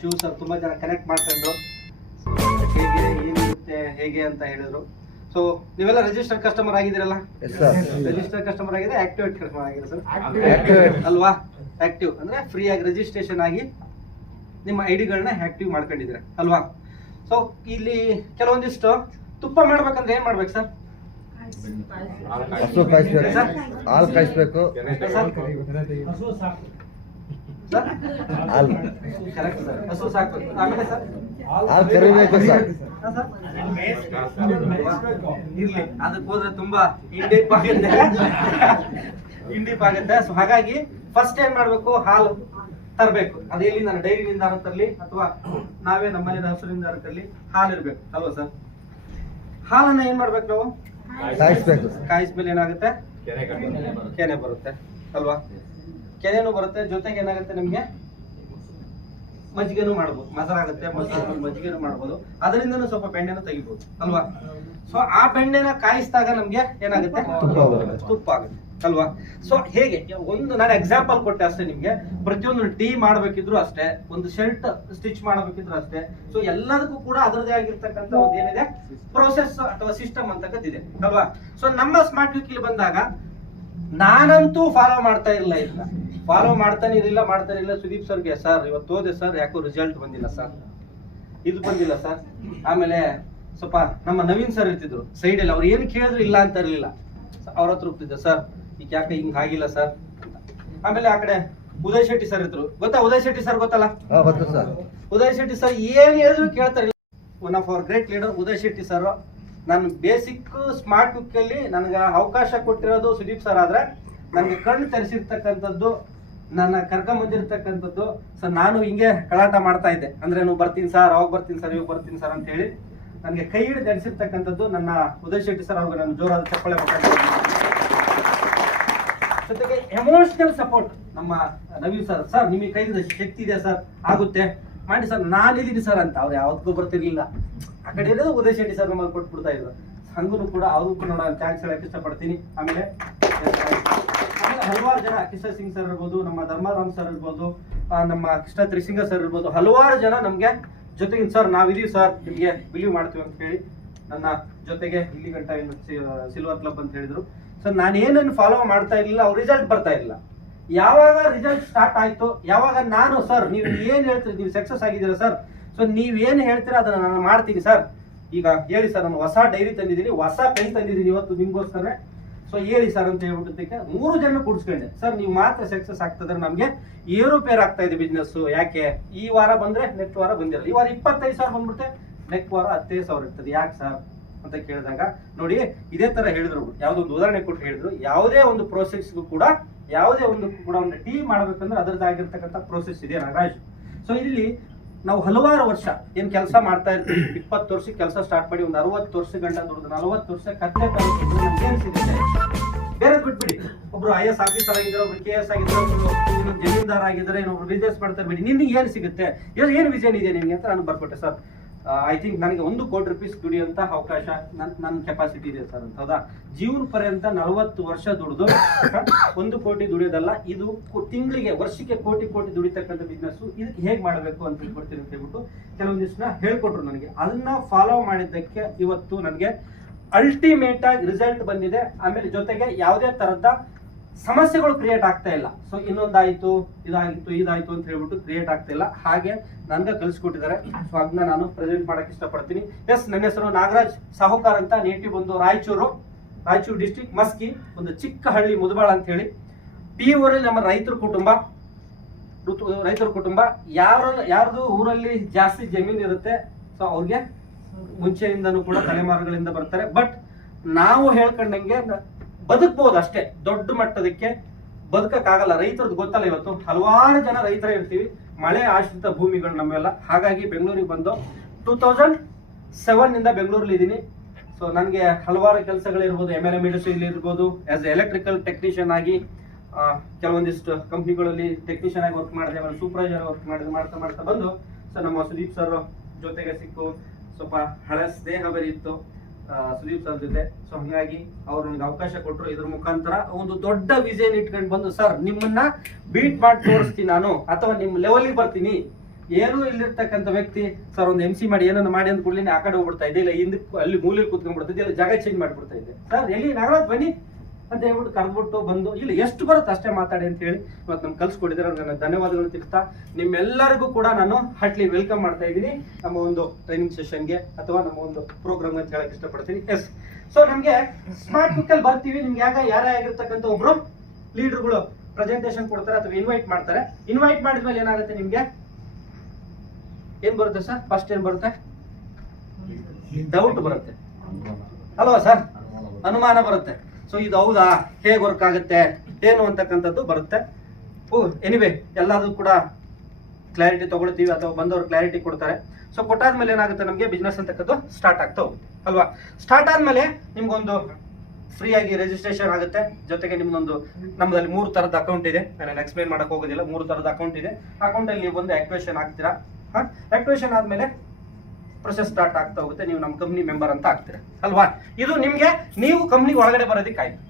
Shiva sir ತುಂಬಾ ಜನ connect ಮಾಡ್ಕೊಂಡ್ರು, ಹೇಗೆ ಏನಿರುತ್ತೆ ಹೇಗೆ ಅಂತ ಹೇಳಿದ್ರು. ಸೊ ನೀವೆಲ್ಲ ರಿಜಿಸ್ಟರ್ ಕಸ್ಟಮರ್ ಆಗಿದ್ದೀರಲ್ಲ? ರಿಜಿಸ್ಟರ್ ಕಸ್ಟಮರ್ ಆಗಿದೆ, ಆಕ್ಟಿವೇಟ್ ಕಸ್ಟಮರ್ ಆಗಿದೆ ಸರ್ ಅಲ್ವಾ? ಆಕ್ಟಿವ್ ಅಂದ್ರೆ ಫ್ರೀ ಆಗಿ ರಿಜಿಸ್ಟ್ರೇಷನ್ ಆಗಿ ನಿಮ್ಮ ಐಡಿಗಳನ್ನ ಆಕ್ಟಿವ್ ಮಾಡ್ಕೊಂಡಿದ್ದೀರಾ ಅಲ್ವಾ? ಸೊ ಇಲ್ಲಿ ಕೆಲವೊಂದಿಷ್ಟು ತುಪ್ಪ ಮಾಡ್ಬೇಕಂದ್ರೆ ಏನ್ ಮಾಡ್ಬೇಕು ಸರ್? ಹಸು ಕಾಯಿಸ್ಬೇಕು, ಹಾಲು ಕಾಯಿಸ್ಬೇಕು, ಕರೆಕ್ಟ್ ಸರ್, ಹಸು ಸಾಕ್ಬೇಕು. ಆಮೇಲೆ ಸರ್ ಹಾಲು ಕರಿಬೇಕು ಸರ್. ಇರ್ಲಿ, ಅದಕ್ಕೆ ಹೋದ್ರೆ ತುಂಬಾ ಇಂಡೀಪ್ ಆಗುತ್ತೆ ಇಂಡೀಪ್ ಆಗುತ್ತೆ. ಸೊ ಹಾಗಾಗಿ ಫಸ್ಟ್ ಏನ್ ಮಾಡ್ಬೇಕು? ಹಾಲು ತರಬೇಕು. ಅದು ಎಲ್ಲಿಂದ? ಡೈರಿನಿಂದ ತರಲಿ ಅಥವಾ ನಾವೇ ನಮ್ಮನೆ ಹಸುರಿಂದ ತರಲಿ, ಹಾಲು ಇರ್ಬೇಕು ಅಲ್ವಾ ಸರ್? ಹಾಲನ್ನ ಏನ್ ಮಾಡ್ಬೇಕು ನಾವು? ಕಾಯಿಸ್ಬೇಕು. ಕಾಯಿಸ್ಮೇಲೆ ಏನಾಗುತ್ತೆ? ಕೆನೆ ಬರುತ್ತೆ ಅಲ್ವಾ? ಕೆನೆನೂ ಬರುತ್ತೆ, ಜೊತೆಗೆ ಏನಾಗುತ್ತೆ ನಿಮ್ಗೆ ಮಜ್ಜಿಗೆನೂ ಮಾಡ್ಬೋದು, ಮೊಸರಾಗುತ್ತೆ, ಮಜ್ಜಿಗೆನೂ ಮಾಡ್ಬೋದು, ಅದರಿಂದನೂ ಸ್ವಲ್ಪ ಬೆಣ್ಣೆನ ತೆಗಿಬಹುದು ಅಲ್ವಾ? ಸೊ ಆ ಬೆಣ್ಣೆನ ಕಾಯಿಸಿದಾಗ ನಮ್ಗೆ ಏನಾಗುತ್ತೆ? ತುಪ್ಪ ಆಗುತ್ತೆ ಅಲ್ವಾ? ಸೊ ಹೇಗೆ ಒಂದು ನಾನು ಎಕ್ಸಾಂಪಲ್ ಕೊಟ್ಟೆ ಅಷ್ಟೇ ನಿಮ್ಗೆ. ಪ್ರತಿಯೊಂದು ಟೀ ಮಾಡ್ಬೇಕಿದ್ರು ಅಷ್ಟೇ, ಒಂದು ಶರ್ಟ್ ಸ್ಟಿಚ್ ಮಾಡಬೇಕಿದ್ರು ಅಷ್ಟೇ. ಸೊ ಎಲ್ಲದಕ್ಕೂ ಕೂಡ ಅದರದೇ ಆಗಿರ್ತಕ್ಕಂಥ ಒಂದು ಏನಿದೆ ಪ್ರೋಸೆಸ್ ಅಥವಾ ಸಿಸ್ಟಮ್ ಅಂತಕ್ಕಂಥದ್ದಿದೆ ಅಲ್ವಾ? ಸೊ ನಮ್ಮ ಸ್ಮಾರ್ಟ್ ಕ್ವಿಕ್ ಬಂದಾಗ ನಾನಂತೂ ಫಾಲೋ ಮಾಡ್ತಾ ಇರಲಿಲ್ಲ, ಇದನ್ನ ಫಾಲೋ ಮಾಡ್ತಾನೆ ಇರಲಿಲ್ಲ. ಸುದೀಪ್ ಸರ್ಗೆ, ಸರ್ ಇವತ್ತು ಹೋದೆ ಸರ್, ಯಾಕೋ ರಿಸಲ್ಟ್ ಬಂದಿಲ್ಲ ಸರ್, ಇದು ಬಂದಿಲ್ಲ ಸರ್. ಆಮೇಲೆ ಸ್ವಲ್ಪ ನಮ್ಮ ನವೀನ್ ಸರ್ ಇರ್ತಿದ್ರು ಸೈಡ್ ಅಲ್ಲಿ, ಅವ್ರು ಏನು ಕೇಳಿದ್ರು ಇಲ್ಲ ಅಂತ ಇರ್ಲಿಲ್ಲ, ಅವ್ರ ಹತ್ರ ಹೋಗ್ತಿದ್ದೆ, ಸರ್ ಈಗ ಯಾಕೆ ಹಿಂಗ್ ಆಗಿಲ್ಲ ಸರ್. ಆಮೇಲೆ ಆ ಕಡೆ ಉದಯ್ ಶೆಟ್ಟಿ ಸರ್ ಇದ್ರು, ಗೊತ್ತಾ? ಉದಯ್ ಶೆಟ್ಟಿ ಸರ್ ಗೊತ್ತಲ್ಲ? ಉದಯ್ ಶೆಟ್ಟಿ ಸರ್ ಏನ್ ಹೇಳಿದ್ರು ಕೇಳ್ತಾರೆ. One of our great leader Uday Shetty sir. ನಾನು ಬೇಸಿಕ್ ಸ್ಮಾರ್ಟ್ ಕ್ವಿಕ್ ಅಲ್ಲಿ ನನಗೆ ಅವಕಾಶ ಕೊಟ್ಟಿರೋದು ಸುದೀಪ್ ಸರ್ ಆದ್ರೆ, ನನಗೆ ಕಣ್ಣು ತೆರೆಸಿರ್ತಕ್ಕಂಥದ್ದು, ನನ್ನ ಕರ್ಕೊಂಡ್ ಬಂದಿರ್ತಕ್ಕಂಥದ್ದು. ಸೊ ನಾನು ಹಿಂಗೆ ಕಲಾಟ ಮಾಡ್ತಾ ಇದ್ದೆ, ಅಂದ್ರೆ ನೀವು ಬರ್ತೀನಿ ಸರ್, ಅವಾಗ ಬರ್ತೀನಿ ಸರ್, ಇವಾಗ ಬರ್ತೀನಿ ಸರ್ ಅಂತ ಹೇಳಿ ನನಗೆ ಕೈ ಹಿಡಿದು ನಡೆಸಿರ್ತಕ್ಕಂಥದ್ದು ನನ್ನ ಉದಯ್ ಶೆಟ್ಟಿ ಸರ್. ಅವ್ರಿಗೆ ನಾನು ಜೋರಾದ ಚಪ್ಪಳೆ ಜೊತೆಗೆ ಎಮೋಷನಲ್ ಸಪೋರ್ಟ್ ನಮ್ಮ ನವೀನ್ ಸರ್. ಸರ್ ನಿಮಗೆ ಕೈಯಿಂದ ಶಕ್ತಿ ಇದೆ ಸರ್, ಆಗುತ್ತೆ ಮಾಡಿ ಸರ್, ನಾನಿದ್ದೀನಿ ಸರ್ ಅಂತ ಅವ್ರು ಯಾವತ್ತೂ ಬರ್ತಿರ್ಲಿಲ್ಲ. ಆ ಕಡೆ ಇರೋದು ಉದಯ್ ಶೆಟ್ಟಿ ಸರ್ ನಮ್ಮಲ್ಲಿ ಕೊಟ್ಬಿಡ್ತಾ ಇದ್ರು. ಹಂಗೂ ಕೂಡ ಅವ್ರಿಗೂ ನೋಡೋ ಥ್ಯಾಂಕ್ಸ್ ಹೇಳಕ್ಕೆ ಇಷ್ಟಪಡ್ತೀನಿ. ಆಮೇಲೆ ಹಲವಾರು ಜನ, ಕಿಶೋರ್ ಸಿಂಗ್ ಸರ್ ಇರ್ಬೋದು, ನಮ್ಮ ಧರ್ಮಾರಾಮ್ ಸರ್ ಇರ್ಬೋದು, ನಮ್ಮ ಕೃಷ್ಣ ತ್ರಿಸಿಂಗ ಸರ್ ಇರ್ಬೋದು, ಹಲವಾರು ಜನ ನಮ್ಗೆ ಜೊತೆಗಿನ ಸರ್ ನಾವಿದೀವಿ ಸರ್, ನಿಮ್ಗೆ ಬಿಲೀವ್ ಮಾಡ್ತೀವಿ ಅಂತ ಹೇಳಿ ನನ್ನ ಜೊತೆಗೆ ಇಲ್ಲಿ ಗಂಟ ಸಿಲ್ವರ್ ಕ್ಲಬ್ ಅಂತ ಹೇಳಿದ್ರು. ಸೊ ನಾನು ಏನನ್ನು ಫಾಲೋ ಮಾಡ್ತಾ ಇರ್ಲಿಲ್ಲ, ಅವ್ರ ರಿಸಲ್ಟ್ ಬರ್ತಾ ಇರಲಿಲ್ಲ. ಯಾವಾಗ ರಿಸಲ್ಟ್ ಸ್ಟಾರ್ಟ್ ಆಯ್ತು, ಯಾವಾಗ ನಾನು ಸರ್ ನೀವು ಏನ್ ಹೇಳ್ತೀರಿ, ನೀವು ಸಕ್ಸಸ್ ಆಗಿದ್ದೀರಾ ಸರ್, ಸೊ ನೀವೇನು ಹೇಳ್ತೀರಾ ಅದನ್ನ ನಾನು ಮಾಡ್ತೀನಿ ಸರ್, ಈಗ ಹೇಳಿ ಸರ್, ನಾನು ಹೊಸ ಡೈರಿ ತಂದಿದ್ದೀನಿ, ಹೊಸ ಪೆನ್ ತಂದಿದ್ದೀನಿ ಇವತ್ತು ನಿಮ್ಗೋಸ್ಕರ, ಸೊ ಹೇಳಿ ಸರ್ ಅಂತ ಹೇಳ್ಬಿಟ್ಟದಕ್ಕೆ 3 ಜನ ಕೂಡಿಸ್ಕೊಂಡೆ. ಸರ್ ನೀವು ಮಾತ್ರ ಸಕ್ಸಸ್ ಆಗ್ತದ್ರೆ ನಮ್ಗೆ ಏರುಪೇರ್ ಆಗ್ತಾ ಇದೆ ಬಿಸ್ನೆಸ್. ಯಾಕೆ ಈ ವಾರ ಬಂದ್ರೆ ನೆಕ್ಸ್ಟ್ ವಾರ ಬಂದಿರಲ್ಲ, ಈ ವಾರ 25,000 ಬಂದ್ಬಿಡುತ್ತೆ, ನೆಕ್ಸ್ಟ್ ವಾರ 15,000 ಇರ್ತದೆ, ಯಾಕೆ ಸರ್ ಅಂತ ಕೇಳಿದಾಗ ನೋಡಿ ಇದೇ ತರ ಹೇಳಿದ್ರು. ಯಾವ್ದೊಂದು ಉದಾಹರಣೆ ಕೊಟ್ಟು ಹೇಳಿದ್ರು, ಯಾವುದೇ ಒಂದು ಪ್ರೋಸೆಸ್ಗೂ ಕೂಡ ಒಂದು ಟೀ ಮಾಡ್ಬೇಕಂದ್ರೆ ಅದರದ್ದಾಗಿರ್ತಕ್ಕಂಥ ಪ್ರೋಸೆಸ್ ಇದೆ ನಾಗರಾಜ್. ಸೊ ಇಲ್ಲಿ ನಾವು ಹಲವಾರು ವರ್ಷ ಏನ್ ಕೆಲಸ ಮಾಡ್ತಾ ಇರ್ತೀವಿ, 20 ವರ್ಷಕ್ಕೆ ಕೆಲಸ ಸ್ಟಾರ್ಟ್ ಮಾಡಿ ಒಂದು 60 ವರ್ಷ ಗಂಟ ದುಡ್ದು 40 ವರ್ಷ ಕತ್ತೆ ನಮ್ಗೇನ್ ಸಿಗುತ್ತೆ? ಬೇರೆ ಬಿಟ್ಬಿಡಿ, ಒಬ್ರು IAS ಆಫೀಸರ್ ಆಗಿದ್ರೆ, ಒಬ್ರು KS ಆಗಿದ್ರೆ, ಒಬ್ರು ಜಮೀನ್ದಾರ್ ಆಗಿದ್ರೆ, ಇನ್ನೊಬ್ರು ಬಿಸ್ನೆಸ್ ಮಾಡ್ತಾರೆ, ಬಿಡಿ ನಿನ್ಗೆ ಏನ್ ಸಿಗುತ್ತೆ, ಏನು ವಿಷನ್ ಇದೆ ನಿಮ್ಗೆ ಅಂತ ನಾನು ಬರ್ಕೊಟ್ಟೆ. ಸರ್ ಐ ಥಿಂಕ್ ನನಗೆ 1 ಕೋಟಿ ರೂಪಾಯಿ ದುಡಿಯುವಂತ ಅವಕಾಶ ನನ್ನ ಕೆಪಾಸಿಟಿ ಇದೆ ಸರ್ ಅಂತ. ಹೌದಾ? ಜೀವನ ಪರ್ಯಂತ 40 ವರ್ಷ ದುಡಿದು 1 ಕೋಟಿ ದುಡಿಯೋದಲ್ಲ, ಇದು ತಿಂಗಳಿಗೆ ವರ್ಷಕ್ಕೆ ಕೋಟಿ ದುಡಿತಕ್ಕಂಥ ಬಿಸ್ನೆಸ್. ಇದಕ್ಕೆ ಹೇಗೆ ಮಾಡಬೇಕು ಅಂತ ತಿಳ್ಕೊಡ್ತೀನಿ ಅಂತ ಹೇಳ್ಬಿಟ್ಟು ಕೆಲವೊಂದಿಷ್ಟನ್ನ ಹೇಳ್ಕೊಟ್ರು ನನಗೆ. ಅದನ್ನ ಫಾಲೋ ಮಾಡಿದ್ದಕ್ಕೆ ಇವತ್ತು ನನಗೆ ಅಲ್ಟಿಮೇಟ್ ಆಗಿ ರಿಸಲ್ಟ್ ಬಂದಿದೆ. ಆಮೇಲೆ ಜೊತೆಗೆ ಯಾವುದೇ ತರದ ಸಮಸ್ಯೆಗಳು ಕ್ರಿಯೇಟ್ ಆಗ್ತಾ ಇಲ್ಲ. ಸೊ ಇನ್ನೊಂದಾಯ್ತು, ಇದಾಯ್ತು ಅಂತ ಹೇಳ್ಬಿಟ್ಟು ಕ್ರಿಯೇಟ್ ಆಗ್ತಾ ಇಲ್ಲ. ಹಾಗೆ ನನ್ಗೆ ಕಲಿಸ್ಕೊಟ್ಟಿದ್ದಾರೆ. ಸೊ ಅದನ್ನ ನಾನು ಪ್ರೆಸೆಂಟ್ ಮಾಡಕ್ ಇಷ್ಟಪಡ್ತೀನಿ. ಎಸ್, ನನ್ನ ಹೆಸರು ನಾಗರಾಜ್ ಸಾಹುಕಾರ್ ಅಂತ. ನೇಟಿವ್ ಬಂದು ರಾಯಚೂರು ಡಿಸ್ಟ್ರಿಕ್ಟ್, ಮಸ್ಕಿ, ಒಂದು ಚಿಕ್ಕ ಹಳ್ಳಿ ಮುದಬಾಳ ಅಂತ ಹೇಳಿ. ಊರಲ್ಲಿ ನಮ್ಮ ರೈತರ ಕುಟುಂಬ. ಯಾರ್ದು ಊರಲ್ಲಿ ಜಾಸ್ತಿ ಜಮೀನು ಇರುತ್ತೆ, ಸೊ ಅವ್ರಿಗೆ ಮುಂಚೆಯಿಂದನೂ ಕೂಡ ತಲೆಮಾರುಗಳಿಂದ ಬರ್ತಾರೆ. ಬಟ್ ನಾವು ಹೇಳ್ಕೊಂಡಂಗೆ ಬದುಕ್ಬೋದು ಅಷ್ಟೇ, ದೊಡ್ಡ ಮಟ್ಟದಕ್ಕೆ ಬದುಕಕ್ಕಾಗಲ್ಲ. ರೈತರದ್ದು ಗೊತ್ತಲ್ಲ, ಇವತ್ತು ಹಲವಾರು ಜನ ರೈತರ ಇರ್ತೀವಿ, ಮಳೆ ಆಶ್ರಿತ ಭೂಮಿಗಳು ನಮ್ಮೆಲ್ಲ. ಹಾಗಾಗಿ ಬೆಂಗಳೂರಿಗೆ ಬಂದು 2007 ಬೆಂಗಳೂರಲ್ಲಿ ಇದ್ದೀನಿ. ಸೊ ನನಗೆ ಹಲವಾರು ಕೆಲಸಗಳಿರ್ಬೋದು, MLM ಇಂಡಸ್ಟ್ರಿಯಲ್ಲಿ ಇರ್ಬೋದು, ಆಸ್ ಎ ಎಲೆಕ್ಟ್ರಿಕಲ್ ಟೆಕ್ನಿಷಿಯನ್ ಆಗಿ ಕೆಲವೊಂದಿಷ್ಟು ಕಂಪ್ನಿಗಳಲ್ಲಿ ಟೆಕ್ನಿಷಿಯನ್ ಆಗಿ ವರ್ಕ್ ಮಾಡಿದೆ, ಆಮೇಲೆ ಸೂಪರ್ವೈಸರ್ ವರ್ಕ್ ಮಾಡ್ತಾ ಬಂದು ಸೊ ನಮ್ಮ ಸುದೀಪ್ ಸರ್ ಜೊತೆಗೆ ಸಿಕ್ಕು. ಸ್ವಲ್ಪ ಹಳೆ ಸ್ನೇಹ ಬೇರೆ ಇತ್ತು ಸುದೀಪ್ ಸರ್ ಜೊತೆ. ಸೊ ಹಂಗಾಗಿ ಅವ್ರು ನನಗೆ ಅವಕಾಶ ಕೊಟ್ಟರು. ಇದ್ರ ಮುಖಾಂತರ ಒಂದು ದೊಡ್ಡ ವಿಷನ್ ಇಟ್ಕೊಂಡು ಬಂದು, ಸರ್ ನಿಮ್ಮನ್ನ ಬೀಟ್ ಮಾಡಿ ತೋರಿಸ್ತೀನಿ ನಾನು, ಅಥವಾ ನಿಮ್ಮ ಲೆವೆಲ್ಗೆ ಬರ್ತೀನಿ, ಏನೂ ಇಲ್ಲಿರ್ತಕ್ಕಂಥ ವ್ಯಕ್ತಿ ಸರ್ ಒಂದು MC ಮಾಡಿ ಏನನ್ನ ಮಾಡಿ ಅಂದ ಕೂಡಲೇ ಆ ಕಡೆ ಹೋಗ್ಬಿಡ್ತಾ ಇದ್ದೆ, ಇಲ್ಲ ಹಿಂದಕ್ಕೆ ಅಲ್ಲಿ ಮೂಲೆಯಲ್ಲಿ ಕೂತ್ಕೊಂಡ್ಬಿಡ್ತಿದ್ದೆ, ಇಲ್ಲ ಜಾಗ ಚೇಂಜ್ ಮಾಡ್ಬಿಡ್ತಾ ಇದ್ದೆ. ಸರ್ ಎಲ್ಲಿ ನಾಗರಾಜ್ ಬನ್ನಿ ಅಂತ ಹೇಳ್ಬಿಟ್ಟು ಕರೆದ್ಬಿಟ್ಟು ಬಂದು ಇಲ್ಲ ಎಷ್ಟು ಬರುತ್ತೆ ಅಷ್ಟೇ ಮಾತಾಡಿ ಅಂತ ಹೇಳಿ ಇವತ್ತು ನಮ್ಗೆ ಕಲ್ಸ್ಕೊಟ್ಟಿದ್ದಾರೆ. ನನ್ನ ಧನ್ಯವಾದಗಳು ತಿಳಿಸ್ತಾ ನಿಮ್ಮೆಲ್ಲರಿಗೂ ಕೂಡ ನಾನು ಹಾರ್ಟ್ಲಿ ವೆಲ್ಕಮ್ ಮಾಡ್ತಾ ಇದ್ದೀನಿ ನಮ್ಮ ಒಂದು ಟ್ರೈನಿಂಗ್ ಸೆಷನ್ಗೆ ಅಥವಾ ನಮ್ಮ ಒಂದು ಪ್ರೋಗ್ರಾಮ್ ಅಂತ ಹೇಳಕ್ ಇಷ್ಟಪಡ್ತೀನಿ. ಎಸ್, ಸೊ ನಮ್ಗೆ ಸ್ಮಾರ್ಟ್ ಬುಕ್ ಅಲ್ಲಿ ಬರ್ತೀವಿ. ನಿಮ್ಗೆ ಯಾರೇ ಆಗಿರ್ತಕ್ಕಂಥ ಒಬ್ರು ಲೀಡರ್ಗಳು ಪ್ರೆಸೆಂಟೇಷನ್ ಕೊಡ್ತಾರೆ ಅಥವಾ ಇನ್ವೈಟ್ ಮಾಡ್ತಾರೆ. ಇನ್ವೈಟ್ ಮಾಡಿದ್ಮೇಲೆ ಏನಾಗುತ್ತೆ, ನಿಮ್ಗೆ ಏನ್ ಬರುತ್ತೆ ಸರ್? ಫಸ್ಟ್ ಏನ್ ಬರುತ್ತೆ? ಡೌಟ್ ಬರುತ್ತೆ ಅಲ್ವಾ ಸರ್? ಅನುಮಾನ ಬರುತ್ತೆ. ಸೊ ಇದು ಹೌದಾ, ಹೇಗೆ ವರ್ಕ್ ಆಗುತ್ತೆ ಏನು ಅಂತಕ್ಕಂಥದ್ದು ಬರುತ್ತೆ. ಎನಿವೆ ಎಲ್ಲದೂ ಕೂಡ ಕ್ಲಾರಿಟಿ ತಗೊಳ್ತೀವಿ ಅಥವಾ ಬಂದವರು ಕ್ಲಾರಿಟಿ ಕೊಡ್ತಾರೆ. ಸೊ ಕೊಟ್ಟಾದ್ಮೇಲೆ ಏನಾಗುತ್ತೆ, ನಮಗೆ ಬಿಸ್ನೆಸ್ ಅಂತಕ್ಕಂಥದ್ದು ಸ್ಟಾರ್ಟ್ ಆಗ್ತಾ ಹೋಗುತ್ತೆ ಅಲ್ವಾ? ಸ್ಟಾರ್ಟ್ ಆದ್ಮೇಲೆ ನಿಮ್ಗೊಂದು ಫ್ರೀ ಆಗಿ ರಿಜಿಸ್ಟ್ರೇಷನ್ ಆಗುತ್ತೆ. ಜೊತೆಗೆ ನಿಮ್ದೊಂದು ನಮ್ಮದಲ್ಲಿ 3 ತರದ ಅಕೌಂಟ್ ಇದೆ. ನಾನು ಎಕ್ಸ್ಪ್ಲೈನ್ ಮಾಡಕ್ ಹೋಗೋದಿಲ್ಲ. 3 ತರದ ಅಕೌಂಟ್ ಇದೆ. ಅಕೌಂಟ್ ಅಲ್ಲಿ ನೀವು ಬಂದು ಆಕ್ಟಿವೇಶನ್ ಆಗ್ತೀರಾ. ಆಕ್ಟಿವೇಶನ್ ಆದ್ಮೇಲೆ ಪ್ರೊಸೆಸ್ ಸ್ಟಾರ್ಟ್ ಆಗ್ತಾ ಹೋಗುತ್ತೆ. ನೀವು ನಮ್ಮ ಕಂಪ್ನಿ ಮೆಂಬರ್ ಅಂತ ಆಗ್ತೀರಾ ಅಲ್ವಾ? ಇದು ನಿಮ್ಗೆ ನೀವು ಕಂಪ್ನಿ ಒಳಗಡೆ ಬರೋದಕ್ಕೆ ಆಯ್ತು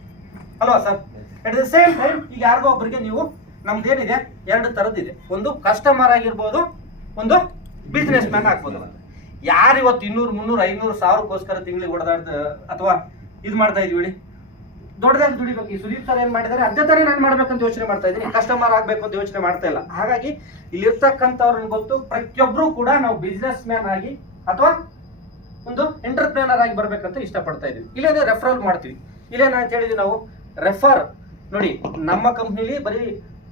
ಅಲ್ವಾ sir? At the same time ಈಗ ಯಾರಿಗೋ ಒಬ್ಬರಿಗೆ ನೀವು ನಮ್ದೇನಿದೆ 2 ತರದಿದೆ. ಒಂದು ಕಸ್ಟಮರ್ ಆಗಿರ್ಬೋದು, ಒಂದು ಬಿಸ್ನೆಸ್ ಮ್ಯಾನ್ ಆಗ್ಬೋದು. ಯಾರು ಇವತ್ತು 200, 300, 500, 1000ಕ್ಕೋಸ್ಕರ ತಿಂಗಳಿಗೆ ಹೊಡೆದಾಡ್ದ ಅಥವಾ ಇದು ಮಾಡ್ತಾ ಇದೀವಿ, ದೊಡ್ಡದಾಗಿ ದುಡಿಬೇಕು. ಈ ಸುದೀಪ್ ಸರ್ ಏನ್ ಮಾಡಿದ್ದಾರೆ ಅದೇ ತರ ನಾನು ಮಾಡ್ಬೇಕಂತ ಯೋಚನೆ ಮಾಡ್ತಾ ಇದ್ದೀನಿ. ಕಸ್ಟಮರ್ ಆಗ್ಬೇಕು ಅಂತ ಯೋಚನೆ ಮಾಡ್ತಾ ಇಲ್ಲ. ಹಾಗಾಗಿ ಇಲ್ಲಿರ್ತಕ್ಕಂಥವ್ರನ್ನ ಗೊತ್ತು, ಪ್ರತಿಯೊಬ್ರು ಕೂಡ ನಾವು ಬಿಸ್ನೆಸ್ ಮ್ಯಾನ್ ಆಗಿ ಅಥವಾ ಒಂದು ಎಂಟರ್ಪ್ರಿನರ್ ಆಗಿ ಬರ್ಬೇಕಂತ ಇಷ್ಟಪಡ್ತಾ ಇದೀವಿ. ಇಲ್ಲೇನೆ ರೆಫರಲ್ ಮಾಡ್ತೀವಿ. ಇಲ್ಲೇನ ಅಂತ ಹೇಳಿದ್ವಿ ನಾವು ರೆಫರ್. ನೋಡಿ, ನಮ್ಮ ಕಂಪ್ನಿಲಿ ಬರೀ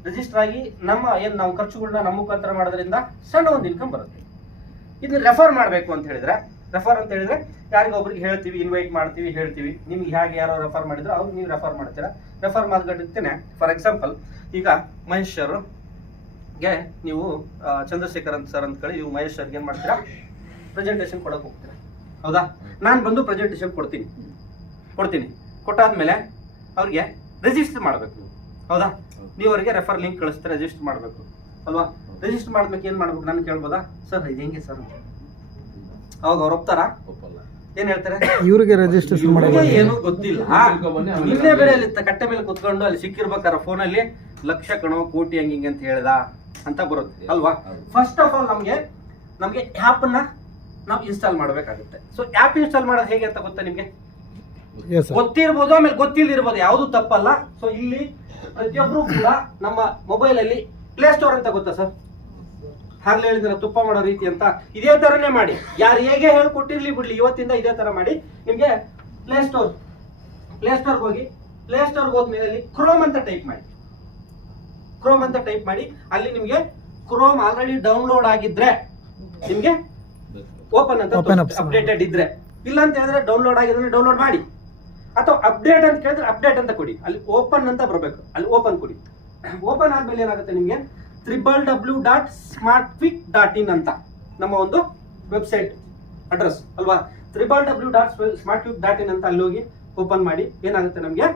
ರಿಜಿಸ್ಟರ್ ಆಗಿ ನಮ್ಮ ಏನ್ ನಾವು ಖರ್ಚುಗಳನ್ನ ನಮ್ಮ ಮುಖಾಂತರ ಮಾಡೋದ್ರಿಂದ ಸಣ್ಣ ಒಂದು ಇನ್ಕಮ್ ಬರುತ್ತೆ. ಇದನ್ನ ರೆಫರ್ ಮಾಡಬೇಕು ಅಂತ ಹೇಳಿದ್ರೆ, ರೆಫರ್ ಅಂತ ಹೇಳಿದ್ರೆ ಯಾರಿಗೊಬ್ರಿಗೆ ಹೇಳ್ತೀವಿ, ಇನ್ವೈಟ್ ಮಾಡ್ತೀವಿ, ಹೇಳ್ತೀವಿ. ನಿಮ್ಗೆ ಹೇಗೆ ಯಾರೋ ರೆಫರ್ ಮಾಡಿದ್ರು ಅವ್ರಿಗೆ ನೀವು ರೆಫರ್ ಮಾಡ್ತೀರಾ. ರೆಫರ್ ಮಾಡ್ಕೊಂಡಿರ್ತೇನೆ. ಫಾರ್ ಎಕ್ಸಾಂಪಲ್ ಈಗ ಮಹೇಶ್ ಸರ್ಗೆ ನೀವು ಚಂದ್ರಶೇಖರ್ ಅಂತ ಸರ್ ಅಂತ ಹೇಳಿ ನೀವು ಮಹೇಶ್ ಸರ್ಗೆ ಏನ್ ಮಾಡ್ತೀರಾ, ಪ್ರೆಸೆಂಟೇಷನ್ ಕೊಡಕ್ಕೆ ಹೋಗ್ತೀರಾ. ಹೌದಾ? ನಾನು ಬಂದು ಪ್ರೆಸೆಂಟೇಷನ್ ಕೊಡ್ತೀನಿ. ಕೊಟ್ಟಾದ್ಮೇಲೆ ಅವ್ರಿಗೆ ರಿಜಿಸ್ಟರ್ ಮಾಡ್ಬೇಕು ನೀವು. ಹೌದಾ? ನೀವು ಅವರಿಗೆ ರೆಫರ್ ಲಿಂಕ್ ಕಳಿಸ್ತಾರೆ, ರಿಜಿಸ್ಟರ್ ಮಾಡ್ಬೇಕು ಅಲ್ವಾ? ರಿಜಿಸ್ಟರ್ ಮಾಡ್ಬೇಕು. ಏನ್ ಮಾಡ್ಬೇಕು ನಾನು ಕೇಳ್ಬೋದಾ? ಸರ್ ಇದು ಹೆಂಗೆ ಸರ್? ಅವಾಗ ಅವ್ರು ಒಪ್ತಾರಾ? ಏನ್ ಹೇಳ್ತಾರೆ? ಇವ್ರಿಗೆ ರಿಜಿಸ್ಟ್ರೇಷನ್ ಮಾಡೋದು ಏನು ಗೊತ್ತಿಲ್ಲ. ನಿನ್ನೆ ಬೇರೆ ಅಲ್ಲಿ ಕಟ್ಟೆ ಮೇಲೆ ಕುತ್ಕೊಂಡು ಅಲ್ಲಿ ಸಿಕ್ಕಿರ್ಬೇಕಾರ ಫೋನಲ್ಲಿ ಲಕ್ಷ ಕಣೋ ಕೋಟಿ ಹಂಗಿಂಗ್ ಅಂತ ಹೇಳ್ದ ಅಂತ ಬರುತ್ತೆ ಅಲ್ವಾ? ಫಸ್ಟ್ ಆಫ್ ಆಲ್ ನಮ್ಗೆ ಆಪ್ ಅನ್ನ ನಾವು ಇನ್ಸ್ಟಾಲ್ ಮಾಡ್ಬೇಕಾಗುತ್ತೆ. ಸೊ ಆಪ್ ಇನ್ಸ್ಟಾಲ್ ಮಾಡೋದು ಹೇಗೆ ಅಂತ ಗೊತ್ತಾ ನಿಮ್ಗೆ? ಗೊತ್ತಿರ್ಬೋದು, ಆಮೇಲೆ ಗೊತ್ತಿಲ್ಲದಿರ್ಬೋದು, ಯಾವುದು ತಪ್ಪಲ್ಲ. ಸೊ ಇಲ್ಲಿ ಪ್ರತಿಯೊಬ್ರು ಕೂಡ ನಮ್ಮ ಮೊಬೈಲ್ ಅಲ್ಲಿ ಪ್ಲೇ ಸ್ಟೋರ್ ಅಂತ ಗೊತ್ತಾ ಸರ್? ಹಾಗ್ಲೇ ಹೇಳಿದ್ರೆ ತುಪ್ಪ ಮಾಡೋ ರೀತಿ ಅಂತ ಇದೇ ತರನೇ ಮಾಡಿ. ಯಾರು ಹೇಗೆ ಹೇಳ್ಕೊಟ್ಟಿರ್ಲಿ ಬಿಡ್ಲಿ, ಇವತ್ತಿಂದ ಇದೇ ತರ ಮಾಡಿ. ನಿಮ್ಗೆ ಪ್ಲೇ ಸ್ಟೋರ್ ಹೋಗಿ, ಪ್ಲೇ ಸ್ಟೋರ್ ಹೋದ್ಮೇಲೆ ಅಲ್ಲಿ ಕ್ರೋಮ್ ಅಂತ ಟೈಪ್ ಮಾಡಿ. ಅಲ್ಲಿ ನಿಮ್ಗೆ ಕ್ರೋಮ್ ಆಲ್ರೆಡಿ ಡೌನ್ಲೋಡ್ ಆಗಿದ್ರೆ ನಿಮ್ಗೆ ಓಪನ್ ಅಂತ ಅಪ್ಡೇಟೆಡ್ ಇದ್ರೆ, ಇಲ್ಲ ಅಂತ ಹೇಳಿದ್ರೆ ಡೌನ್ಲೋಡ್ ಆಗಿದ್ರೆ ಡೌನ್ಲೋಡ್ ಮಾಡಿ, ಅಥವಾ ಅಪ್ಡೇಟ್ ಅಂತ ಕೇಳಿದ್ರೆ ಅಪ್ಡೇಟ್ ಅಂತ ಕೊಡಿ. ಅಲ್ಲಿ ಓಪನ್ ಅಂತ ಬರಬೇಕು, ಅಲ್ಲಿ ಓಪನ್ ಕೊಡಿ. ಓಪನ್ ಆದ್ಮೇಲೆ ಏನಾಗುತ್ತೆ, ನಿಮ್ಗೆ www.smartfit.in ಅಂತ ನಮ್ಮ ಒಂದು ವೆಬ್ಸೈಟ್ ಅಡ್ರೆಸ್ ಅಲ್ವಾ? www.smartfit.in ಅಂತ ಅಲ್ಲಿ ಹೋಗಿ ಓಪನ್ ಮಾಡಿ. ಏನಾಗುತ್ತೆ, ನಮ್ಗೆ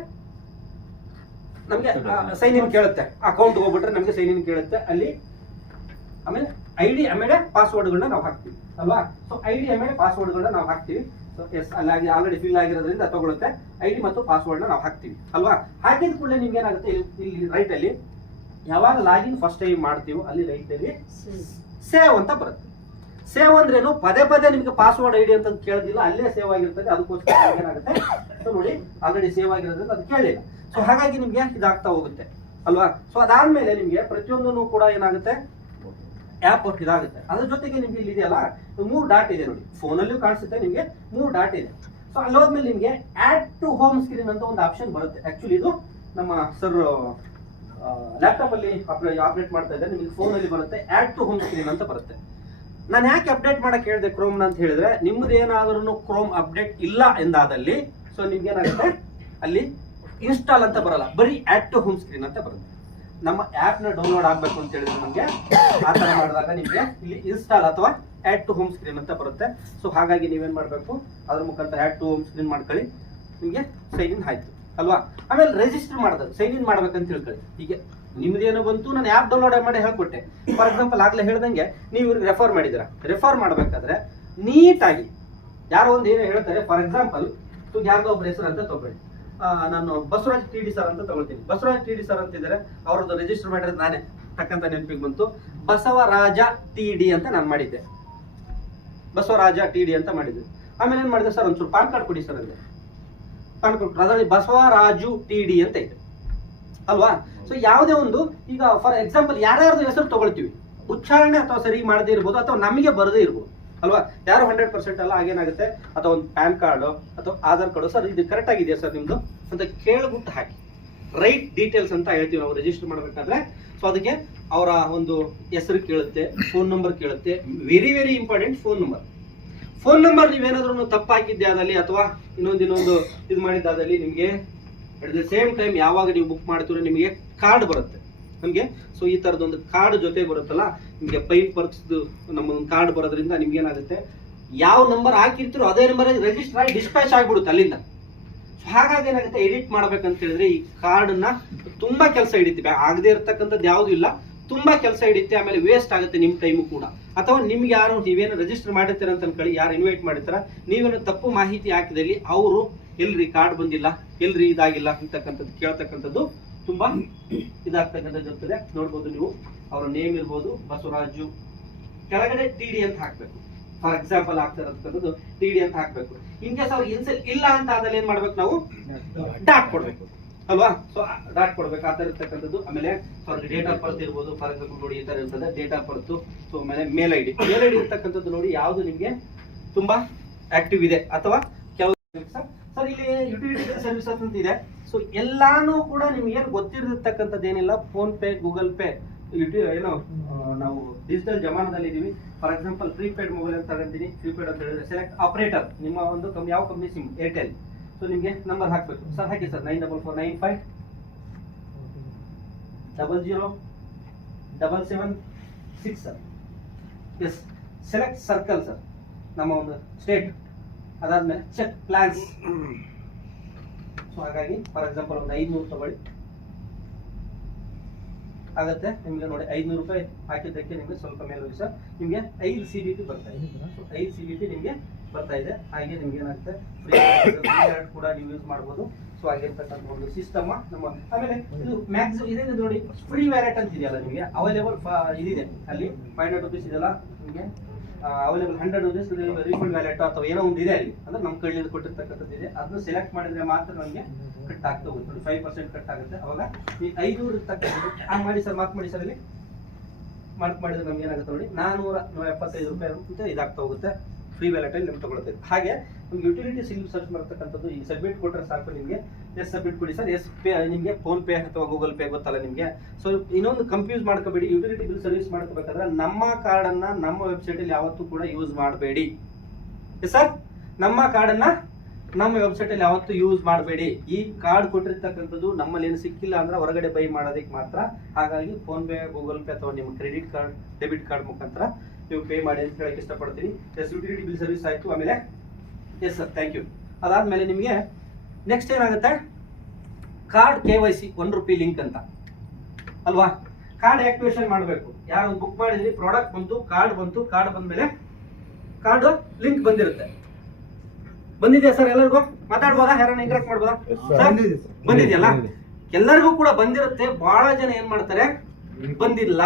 ಸೈನ್ ಇನ್ ಕೇಳುತ್ತೆ. ಅಕೌಂಟ್ ಹೋಗ್ಬಿಟ್ರೆ ನಮ್ಗೆ ಸೈನ್ ಇನ್ ಕೇಳುತ್ತೆ. ಅಲ್ಲಿ ಆಮೇಲೆ ID ಆಮೇಲೆ ಪಾಸ್ವರ್ಡ್ಗಳನ್ನ ನಾವು ಹಾಕ್ತೀವಿ ಅಲ್ವಾ? ಸೊ ID ಆಮೇಲೆ ಪಾಸ್ವರ್ಡ್ಗಳನ್ನ ನಾವು ಹಾಕ್ತೀವಿ. ಸೊ ಎಸ್, ಅಲ್ಲಿ ಆಲ್ರೆಡಿ ಫಿಲ್ ಆಗಿರೋದ್ರಿಂದ ತಗೊಳುತ್ತೆ. ID ಮತ್ತು ಪಾಸ್ವರ್ಡ್ನ ನಾವು ಹಾಕ್ತೀವಿ ಅಲ್ವಾ? ಹಾಕಿದ ಕೂಡಲೇ ನಿಮ್ಗೆ ಏನಾಗುತ್ತೆ, ಇಲ್ಲಿ ರೈಟ್ ಅಲ್ಲಿ ಯಾವಾಗ ಲಾಗಿನ್ ಫಸ್ಟ್ ಟೈಮ್ ಮಾಡ್ತೀವೋ ಅಲ್ಲಿ ರೈಟ್ ಅಲ್ಲಿ ಸೇವ್ ಅಂತ ಬರುತ್ತೆ. ಸೇವ್ ಅಂದ್ರೇನು, ಪದೇ ನಿಮ್ಗೆ ಪಾಸ್ವರ್ಡ್ ID ಅಂತ ಕೇಳೋದಿಲ್ಲ, ಅಲ್ಲೇ ಸೇವ್ ಆಗಿರ್ತದೆ. ಅದಕ್ಕೋಸ್ಕರ ಏನಾಗುತ್ತೆ, ಸೊ ನೋಡಿ ಆಲ್ರೆಡಿ ಸೇವ್ ಆಗಿರೋದ್ರಿಂದ ಅದು ಕೇಳಿಲ್ಲ. ಸೊ ಹಾಗಾಗಿ ನಿಮ್ಗೆ ಇದಾಗ್ತಾ ಹೋಗುತ್ತೆ ಅಲ್ವಾ? ಸೊ ಅದಾದ್ಮೇಲೆ ನಿಮ್ಗೆ ಪ್ರತಿಯೊಂದನ್ನು ಕೂಡ ಏನಾಗುತ್ತೆ, ಆಪ್ ಇದಾಗುತ್ತೆ. ಅದ್ರ ಜೊತೆಗೆ ನಿಮ್ಗೆ ಇಲ್ಲಿ ಇದೆಯಲ್ಲ 3 ಡಾಟ್ ಇದೆ ನೋಡಿ, ಫೋನಲ್ಲೂ ಕಾಣಿಸುತ್ತೆ ನಿಮ್ಗೆ 3 ಡಾಟ್ ಇದೆ. ಸೊ ಅಲ್ಲಿ ಹೋದ್ಮೇಲೆ ನಿಮ್ಗೆ ಆಡ್ ಟು ಹೋಮ್ ಸ್ಕ್ರೀನ್ ಅಂತ ಒಂದು ಆಪ್ಷನ್ ಬರುತ್ತೆ. ಆಕ್ಚುಲಿ ಇದು ನಮ್ಮ ಸರ್ ಲ್ಯಾಪ್ಟಾಪ್ ಅಲ್ಲಿ ಆಪರೇಟ್ ಮಾಡ್ತಾ ಇದ್ದಾರೆ. ನಿಮ್ಗೆ ಫೋನ್ ಅಲ್ಲಿ ಬರುತ್ತೆ ಆಡ್ ಟು ಹೋಮ್ ಸ್ಕ್ರೀನ್ ಅಂತ ಬರುತ್ತೆ. ನಾನು ಯಾಕೆ ಅಪ್ಡೇಟ್ ಮಾಡಕ್ ಹೇಳಿದೆ ಕ್ರೋಮ್ ಅಂತ ಹೇಳಿದ್ರೆ, ನಿಮ್ದು ಏನಾದ್ರೂ ಕ್ರೋಮ್ ಅಪ್ಡೇಟ್ ಇಲ್ಲ ಎಂದಾದಲ್ಲಿ ಸೊ ನಿಮ್ಗೆ ಏನಾಗುತ್ತೆ, ಅಲ್ಲಿ ಇನ್ಸ್ಟಾಲ್ ಅಂತ ಬರಲ್ಲ, ಬರೀ ಆಡ್ ಟು ಹೋಮ್ ಸ್ಕ್ರೀನ್ ಅಂತ ಬರುತ್ತೆ. ನಮ್ಮ ಆಪ್ ನ ಡೌನ್ಲೋಡ್ ಆಗ್ಬೇಕು ಅಂತ ಹೇಳಿದ್ರೆ ನಮ್ಗೆ ಆ ತರ ಮಾಡಿದಾಗ ನಿಮ್ಗೆ ಇಲ್ಲಿ ಇನ್ಸ್ಟಾಲ್ ಅಥವಾ ಆಡ್ ಟು ಹೋಮ್ ಸ್ಕ್ರೀನ್ ಅಂತ ಬರುತ್ತೆ. ಸೊ ಹಾಗಾಗಿ ನೀವೇನ್ ಮಾಡ್ಬೇಕು, ಅದ್ರ ಮುಖಾಂತರ ಆಡ್ ಟು ಹೋಮ್ ಸ್ಕ್ರೀನ್ ಮಾಡ್ಕೊಳ್ಳಿ. ನಿಮ್ಗೆ ಸೈನ್ ಇನ್ ಆಯ್ತು ಅಲ್ವಾ? ಆಮೇಲೆ ರಿಜಿಸ್ಟರ್ ಮಾಡಿದಾಗ ಸೈನ್ ಇನ್ ಮಾಡ್ಬೇಕಂತ ತಿಳ್ಕೊಳ್ಳಿ. ಈಗ ನಿಮ್ದೇನೋ ಬಂತು, ನಾನು ಆಪ್ ಡೌನ್ಲೋಡ್ ಮಾಡಿ ಹೇಳ್ಕೊಟ್ಟೆ. ಫಾರ್ ಎಕ್ಸಾಂಪಲ್ ಆಗ್ಲೇ ಹೇಳ್ದಂಗೆ ನೀವು ಇವ್ರಿಗೆ ರೆಫರ್ ಮಾಡಿದಿರ. ರೆಫರ್ ಮಾಡ್ಬೇಕಾದ್ರೆ ನೀಟಾಗಿ ಯಾರೋ ಒಂದು ಏನೋ ಹೇಳ್ತಾರೆ. ಫಾರ್ ಎಕ್ಸಾಂಪಲ್ ಯಾರ್ದೋ ಒಬ್ರು ಹೆಸರು ಅಂತ ತಗೊಳ್ಳಿ. ನಾನು ಬಸವರಾಜ್ TD ಸರ್ ಅಂತ ತಗೊಳ್ತೀನಿ. ಬಸವರಾಜ್ TD ಸರ್ ಅಂತಿದ್ದಾರೆ, ಅವ್ರದ್ದು ರಿಜಿಸ್ಟರ್ ಮಾಡಿರೋದು ನಾನೇ. ಟಕ್ಕಂತ ನೆನಪಿಗೆ ಬಂತು. ಬಸವರಾಜ TD ಅಂತ ನಾನು ಮಾಡಿದ್ದೆ. ಬಸವರಾಜ TD ಅಂತ ಮಾಡಿದ್ದೆ. ಆಮೇಲೆ ಏನ್ ಮಾಡಿದೆ ಸರ್, ಒಂಚೂರು ಪಾನ್ ಕಾರ್ಡ್ ಕೊಡಿ ಸರ್ ಅಂದೆ. ಪಾನ್ ಕಾರ್ಡ್ ಅದರಲ್ಲಿ ಬಸವರಾಜು TD ಅಂತ ಇದೆ ಅಲ್ವಾ. ಸೊ ಯಾವುದೇ ಒಂದು, ಈಗ ಫಾರ್ ಎಕ್ಸಾಂಪಲ್ ಯಾರ್ಯಾರ್ದು ಹೆಸರು ತಗೊಳ್ತೀವಿ, ಉಚ್ಚಾರಣೆ ಅಥವಾ ಸರಿ ಮಾಡದೇ ಇರ್ಬೋದು ಅಥವಾ ನಮಗೆ ಬರದೇ ಇರ್ಬೋದು ಅಲ್ವಾ. ಯಾರು 100% ಅಲ್ಲ, ಆಗೇನಾಗುತ್ತೆ ಅಥವಾ ಒಂದು ಪ್ಯಾನ್ ಕಾರ್ಡು ಅಥವಾ ಆಧಾರ್ ಕಾರ್ಡು, ಸರ್ ಇದು ಕರೆಕ್ಟ್ ಆಗಿದೆಯಾ ಸರ್ ನಿಮ್ದು ಅಂತ ಕೇಳ್ಬಿಟ್ಟು ಹಾಕಿ. ರೈಟ್ ಡೀಟೇಲ್ಸ್ ಅಂತ ಹೇಳ್ತೀವಿ ನಾವು ರಿಜಿಸ್ಟರ್ ಮಾಡ್ಬೇಕಾದ್ರೆ. ಸೊ ಅದಕ್ಕೆ ಅವರ ಒಂದು ಹೆಸರು ಕೇಳುತ್ತೆ, ಫೋನ್ ನಂಬರ್ ಕೇಳುತ್ತೆ. Very very important phone number ನೀವೇನಾದ್ರೂ ತಪ್ಪು ಹಾಕಿದ್ದೆ ಆದಲ್ಲಿ ಅಥವಾ ಇನ್ನೊಂದು ಇದು ಮಾಡಿದ್ದಾದಲ್ಲಿ ನಿಮಗೆ ಅಟ್ ದ ಸೇಮ್ ಟೈಮ್ ಯಾವಾಗ ನೀವು ಬುಕ್ ಮಾಡ್ತೀರೋ ನಿಮಗೆ ಕಾರ್ಡ್ ಬರುತ್ತೆ ನಮಗೆ. ಸೊ ಈ ತರದೊಂದು ಕಾರ್ಡ್ ಜೊತೆ ಬರುತ್ತಲ್ಲ ನಿಮಗೆ, ಪೈಪ್ ವರ್ಕ್ಸ್ದು ನಮ್ಮೊಂದು ಕಾರ್ಡ್ ಬರೋದ್ರಿಂದ ನಿಮ್ಗೆ ಏನಾಗುತ್ತೆ, ಯಾವ ನಂಬರ್ ಹಾಕಿರ್ತೀರೋ ಅದೇ ನಂಬರ್ ರಿಜಿಸ್ಟರ್ ಆಗಿ ಡಿಸ್ಪ್ಯಾಚ್ ಆಗಿಬಿಡುತ್ತೆ ಅಲ್ಲಿಂದ. ಹಾಗಾಗಿ ಏನಾಗುತ್ತೆ, ಎಡಿಟ್ ಮಾಡ್ಬೇಕಂತ ಹೇಳಿದ್ರೆ ಈ ಕಾರ್ಡನ್ನ ತುಂಬಾ ಕೆಲಸ ಹಿಡಿತೀವಿ. ಆಗದೆ ಇರತಕ್ಕಂಥದ್ದು ಯಾವುದು ಇಲ್ಲ, ತುಂಬಾ ಕೆಲಸ ಹಿಡಿಯುತ್ತೆ. ಆಮೇಲೆ ವೇಸ್ಟ್ ಆಗುತ್ತೆ ನಿಮ್ಮ ಟೈಮು ಕೂಡ. ಅಥವಾ ನಿಮ್ಗೆ ಯಾರು ನೀವೇನು ರಿಜಿಸ್ಟರ್ ಮಾಡಿರ್ತೀರ ಅಂತ ಅನ್ಕೊಳ್ಳಿ, ಯಾರು ಇನ್ವೈಟ್ ಮಾಡಿರ್ತಾರ, ನೀವೇನು ತಪ್ಪು ಮಾಹಿತಿ ಹಾಕಿದಲ್ಲಿ ಅವರು ಎಲ್ರಿ ಕಾರ್ಡ್ ಬಂದಿಲ್ಲ, ಎಲ್ರಿ ಇದಾಗಿಲ್ಲ ಅಂತಕ್ಕಂಥದ್ದು ಕೇಳ್ತಕ್ಕಂಥದ್ದು ತುಂಬಾ ಇದಾಗ್ತಕ್ಕಂಥದ್ದು ಇರ್ತದೆ. ನೋಡ್ಬೋದು ನೀವು, ಅವರ ನೇಮ್ ಇರ್ಬೋದು ಬಸವರಾಜು, ಕೆಳಗಡೆ TD ಅಂತ ಹಾಕ್ಬೇಕು. ಫಾರ್ ಎಕ್ಸಾಂಪಲ್ ಆಗ್ತಿರತಕ್ಕಂಥದ್ದು TD ಅಂತ ಹಾಕ್ಬೇಕು. ಇನ್ ಕೇಸ್ ಅವ್ರಿಗೆ ಇನ್ಸೆಲ್ ಇಲ್ಲ ಅಂತ ಆದಲ್ಲಿ ಏನ್ ಮಾಡ್ಬೇಕು, ನಾವು ಡಾಟ್ ಕೊಡ್ಬೇಕು ಅಲ್ವಾ. ಸೊ ಡಾಟ್ ಕೊಡ್ಬೇಕು ಆ ತರ ಇರ್ತಕ್ಕಂಥದ್ದು. ಆಮೇಲೆ ಅವ್ರಿಗೆ ಡೇಟ್ ಆಫ್ ಬರ್ತ್ ಇರ್ಬೋದು. ಫಾರ್ ಎಕ್ಸಾಂಪಲ್ ನೋಡಿ ಈ ತರ ಇರ್ತದೆ ಡೇಟ್ ಆಫ್ ಬರ್ತ್. ಸೊ ಆಮೇಲೆ ಮೇಲ್ ಐಡಿ ಇರ್ತಕ್ಕಂಥದ್ದು ನೋಡಿ ಯಾವ್ದು ನಿಮ್ಗೆ ತುಂಬಾ ಆಕ್ಟಿವ್ ಇದೆ ಅಥವಾ ಕೆಲವು ಸರ್ ಇಲ್ಲಿ ಯುಟಿಲಿಟಿ ಸರ್ವಿಸಸ್ ಅಂತ ಇದೆ. ಸೊ ಎಲ್ಲಾನು ಕೂಡ ನಿಮ್ಗೆ ಗೊತ್ತಿರತಕ್ಕಂಥದ್ದು ಏನಿಲ್ಲ. ಫೋನ್ ಪೇ, ಗೂಗಲ್ ಪೇ, ಏನೋ ನಾವು ಡಿಜಿಟಲ್ ಜಮಾನದಲ್ಲಿ ಇದೀವಿ. ಫಾರ್ ಎಕ್ಸಾಂಪಲ್ ಪ್ರೀಪೇಡ್ ಮೊಬೈಲ್ ಅಂತ ತಗೊಂತೀನಿ. ಪ್ರೀಪೇಡ್ ಅಂತ ಹೇಳಿದ್ರೆ ಸೆಲೆಕ್ಟ್ ಆಪರೇಟರ್, ನಿಮ್ಮ ಒಂದು ಯಾವ ಕಂಪ್ನಿ ಸಿಮ್, ಏರ್ಟೆಲ್. ಸೊ ನಿಮ್ಗೆ ನಂಬರ್ ಹಾಕ್ಬೇಕು ಸರ್. ಹಾಕಿ sir 9449500776 sir. Yes, select circle sir, ನಮ್ಮ ಒಂದು ಸ್ಟೇಟ್. ಅದಾದ್ಮೇಲೆ ಚೆಕ್ ಪ್ಲಾನ್ಸ್. ಸೊ ಹಾಗಾಗಿ ಫಾರ್ ಎಕ್ಸಾಂಪಲ್ ಒಂದು 500 ತಗೊಳ್ಳಿ ಆಗತ್ತೆ ನಿಮ್ಗೆ. ನೋಡಿ 500 ರೂಪಾಯಿ ಹಾಕಿದ್ದಕ್ಕೆ ನಿಮ್ಗೆ ಸ್ವಲ್ಪ ಮೇಲೆ ಹೋಗಿ ಸರ್, ನಿಮ್ಗೆ 5 CBT ಬರ್ತಾ ಇದೆ. ಸೊ 5 CBT ನಿಮ್ಗೆ ಬರ್ತಾ ಇದೆ. ಹಾಗೆ ನಿಮ್ಗೆ ಏನಾಗುತ್ತೆ, ಫ್ರೀ ಕೂಡ ನೀವು ಯೂಸ್ ಮಾಡ್ಬೋದು. ಸೊ ಆಗಿರ್ತಕ್ಕಂಥ ಒಂದು ಸಿಸ್ಟಮ್ ನಮ್ಮ. ಆಮೇಲೆ ಇದು ಮ್ಯಾಕ್ಸಿಮಮ್ ಇದೇನು ನೋಡಿ, ಫ್ರೀ ವ್ಯಾಲೆಟ್ ಅಂತ ಇದೆಯಲ್ಲ ನಿಮಗೆ ಅವೈಲೇಬಲ್ ಇದಿದೆ ಅಲ್ಲಿ. 500 ರೂಪೀಸ್ ಇದೆಲ್ಲ ನಿಮಗೆ ಅವೈಲೇಬಲ್. 100 ರೂಪೀಸ್ ರೀಫಂಡ್ ವ್ಯಾಲೆಟ್ ಅಥವಾ ಏನೋ ಒಂದು ಇದೆ ಅಲ್ಲಿ, ಅಂದ್ರೆ ನಮ್ಮ ಕೈಲಿ ಕೊಟ್ಟಿರ್ತಕ್ಕಂಥದ್ದು ಇದೆ. ಅದನ್ನ ಸೆಲೆಕ್ಟ್ ಮಾಡಿದ್ರೆ ಮಾತ್ರ ನಮಗೆ ಕಟ್ ಆಗ್ತಾ ಹೋಗುತ್ತೆ ನೋಡಿ, 5% ಕಟ್ ಆಗುತ್ತೆ. ಅವಾಗ ಈ 500 ಇರ್ತಕ್ಕಂಥದ್ದು ಹಾಗೆ ಮಾಡಿ ಸರ್, ಮಾರ್ಕ್ ಮಾಡಿ ಸರ್. ಇಲ್ಲಿ ಮಾರ್ಕ್ ಮಾಡಿದ್ರೆ ನಮ್ಗೆ ಏನಾಗುತ್ತೆ ನೋಡಿ, 475 ರೂಪಾಯಿ ಅಂತ ಇದಾಗ್ತಾ ಹೋಗುತ್ತೆ. ಫ್ರೀ ವ್ಯಾಲೆಟ್ ಅಲ್ಲಿ ನಿಮ್ಗೆ ತಗೊಳ್ತದೆ. ಹಾಗೆ ನಿಮ್ಗೆ ಯುಟಿಲಿಟಿ ಸಿಲ್ ಸರ್ಚ್ ಮಾಡ್ತಕ್ಕಂಥದ್ದು ಈ ಸಬ್ಮಿಟ್ ಕೊಟ್ಟರೆ ಸಾಕು ನಿಮಗೆ. ಎಸ್ ಸಬ್ಮಿಟ್ ಕೊಡಿ ಸರ್. ಎಸ್ ಪೇ ನಿಮಗೆ ಫೋನ್ ಪೇ ಅಥವಾ ಗೂಗಲ್ ಪೇ ಗೊತ್ತಲ್ಲ ನಿಮಗೆ. ಸೊ ಇನ್ನೊಂದು ಕನ್ಫ್ಯೂಸ್ ಮಾಡ್ಕೋಬೇಡಿ, ಯುಟಿಲಿಟಿ ಬಿಲ್ ಸರ್ವಿಸ್ ಮಾಡ್ಕೋಬೇಕಾದ್ರೆ ನಮ್ಮ ಕಾರ್ಡನ್ನ ನಮ್ಮ ವೆಬ್ಸೈಟ್ ಅಲ್ಲಿ ಯಾವತ್ತೂ ಕೂಡ ಯೂಸ್ ಮಾಡಬೇಡಿ. ಎಸ್ ಸರ್, ನಮ್ಮ ಕಾರ್ಡನ್ನ ನಮ್ಮ ವೆಬ್ಸೈಟ್ ಅಲ್ಲಿ ಯಾವತ್ತೂ ಯೂಸ್ ಮಾಡಬೇಡಿ. ಈ ಕಾರ್ಡ್ ಕೊಟ್ಟಿರ್ತಕ್ಕಂಥದ್ದು ನಮ್ಮಲ್ಲಿ ಏನು ಸಿಕ್ಕಿಲ್ಲ ಅಂದ್ರೆ ಹೊರಗಡೆ ಬೈ ಮಾಡೋದಕ್ಕೆ ಮಾತ್ರ. ಹಾಗಾಗಿ ಫೋನ್ ಪೇ, ಗೂಗಲ್ ಪೇ ಅಥವಾ ನಿಮ್ಮ ಕ್ರೆಡಿಟ್ ಕಾರ್ಡ್, ಡೆಬಿಟ್ ಕಾರ್ಡ್ ಮುಖಾಂತರ ನೀವು ಪೇ ಮಾಡಿ ಅಂತ ಹೇಳಕ್ಕೆ ಇಷ್ಟಪಡ್ತೀನಿ. ಎಸ್, ಯುಟಿಲಿಟಿ ಬಿಲ್ ಸರ್ವಿಸ್ ಆಯ್ತು. ಆಮೇಲೆ ಎಸ್ ಸರ್, ಥ್ಯಾಂಕ್ ಯು. ಅದಾದ್ಮೇಲೆ ನಿಮಗೆ ನೆಕ್ಸ್ಟ್ ಏನಾಗುತ್ತೆ, ಕಾರ್ಡ್ KYC ₹1 ಲಿಂಕ್ ಅಂತ ಅಲ್ವಾ. ಕಾರ್ಡ್ ಆಕ್ಟಿವೇಶನ್ ಮಾಡಬೇಕು. ಯಾರು ಬುಕ್ ಮಾಡಿದ್ರಿ, ಪ್ರಾಡಕ್ಟ್ ಬಂತು, ಕಾರ್ಡ್ ಬಂತು. ಕಾರ್ಡ್ ಬಂದ್ಮೇಲೆ ಕಾರ್ಡ್ ಲಿಂಕ್ ಬಂದಿರುತ್ತೆ. ಬಂದಿದೆಯಾ ಸರ್? ಎಲ್ಲರಿಗೂ ಮಾತಾಡ್ಬೋದಾ? ಯಾರನ್ನ ಇಂಟ್ರಾಕ್ಟ್ ಮಾಡ್ಬೋದಾ? ಬಂದಿದೆಯಲ್ಲ, ಎಲ್ಲರಿಗೂ ಕೂಡ ಬಂದಿರುತ್ತೆ. ಬಹಳ ಜನ ಏನ್ ಮಾಡ್ತಾರೆ, ಬಂದಿಲ್ಲ,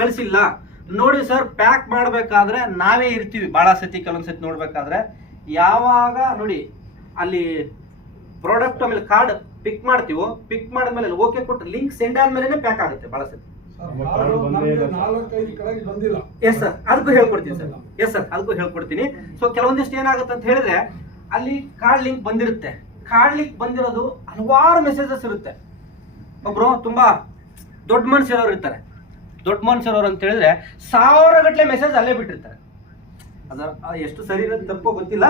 ಕಳಿಸಿಲ್ಲ. ನೋಡಿ ಸರ್, ಪ್ಯಾಕ್ ಮಾಡ್ಬೇಕಾದ್ರೆ ನಾವೇ ಇರ್ತೀವಿ ಬಹಳ ಸತಿ. ಕೆಲವೊಂದ್ಸತಿ ನೋಡ್ಬೇಕಾದ್ರೆ ಯಾವಾಗ ನೋಡಿ ಅಲ್ಲಿ ಪ್ರಾಡಕ್ಟ್ ಆಮೇಲೆ ಕಾರ್ಡ್ ಪಿಕ್ ಮಾಡ್ತೀವೋ, ಪಿಕ್ ಮಾಡಿದ್ಮೇಲೆ ಓಕೆ ಕೊಟ್ಟು ಲಿಂಕ್ ಸೆಂಡ್ ಆದ್ಮೇಲೆ ಪ್ಯಾಕ್ ಆಗುತ್ತೆ ಬಹಳ ಸತಿ. ಎಸ್ ಸರ್, ಅದಕ್ಕೂ ಹೇಳ್ಕೊಡ್ತೀನಿ ಸರ್. ಎಸ್ ಸರ್, ಅದಕ್ಕೂ ಹೇಳ್ಕೊಡ್ತೀನಿ. ಸೊ ಕೆಲವೊಂದಿಷ್ಟು ಏನಾಗುತ್ತೆ ಅಂತ ಹೇಳಿದ್ರೆ, ಅಲ್ಲಿ ಕಾರ್ಡ್ ಲಿಂಕ್ ಬಂದಿರುತ್ತೆ. ಕಾರ್ಡ್ ಲಿಂಕ್ ಬಂದಿರೋದು ಹಲವಾರು ಮೆಸೇಜಸ್ ಇರುತ್ತೆ. ಒಬ್ರು ತುಂಬಾ ದೊಡ್ಡ ಮನುಷ್ಯರವ್ರು ಇರ್ತಾರೆ. ದೊಡ್ಡ ಮನುಷ್ಯರವ್ರು ಅಂತ ಹೇಳಿದ್ರೆ 1000 ಗಟ್ಟಲೆ ಮೆಸೇಜ್ ಅಲ್ಲೇ ಬಿಟ್ಟಿರ್ತಾರೆ. ಅದ ಎಷ್ಟು ಸರಿ ಇರೋದು ತಪ್ಪೋ ಗೊತ್ತಿಲ್ಲ.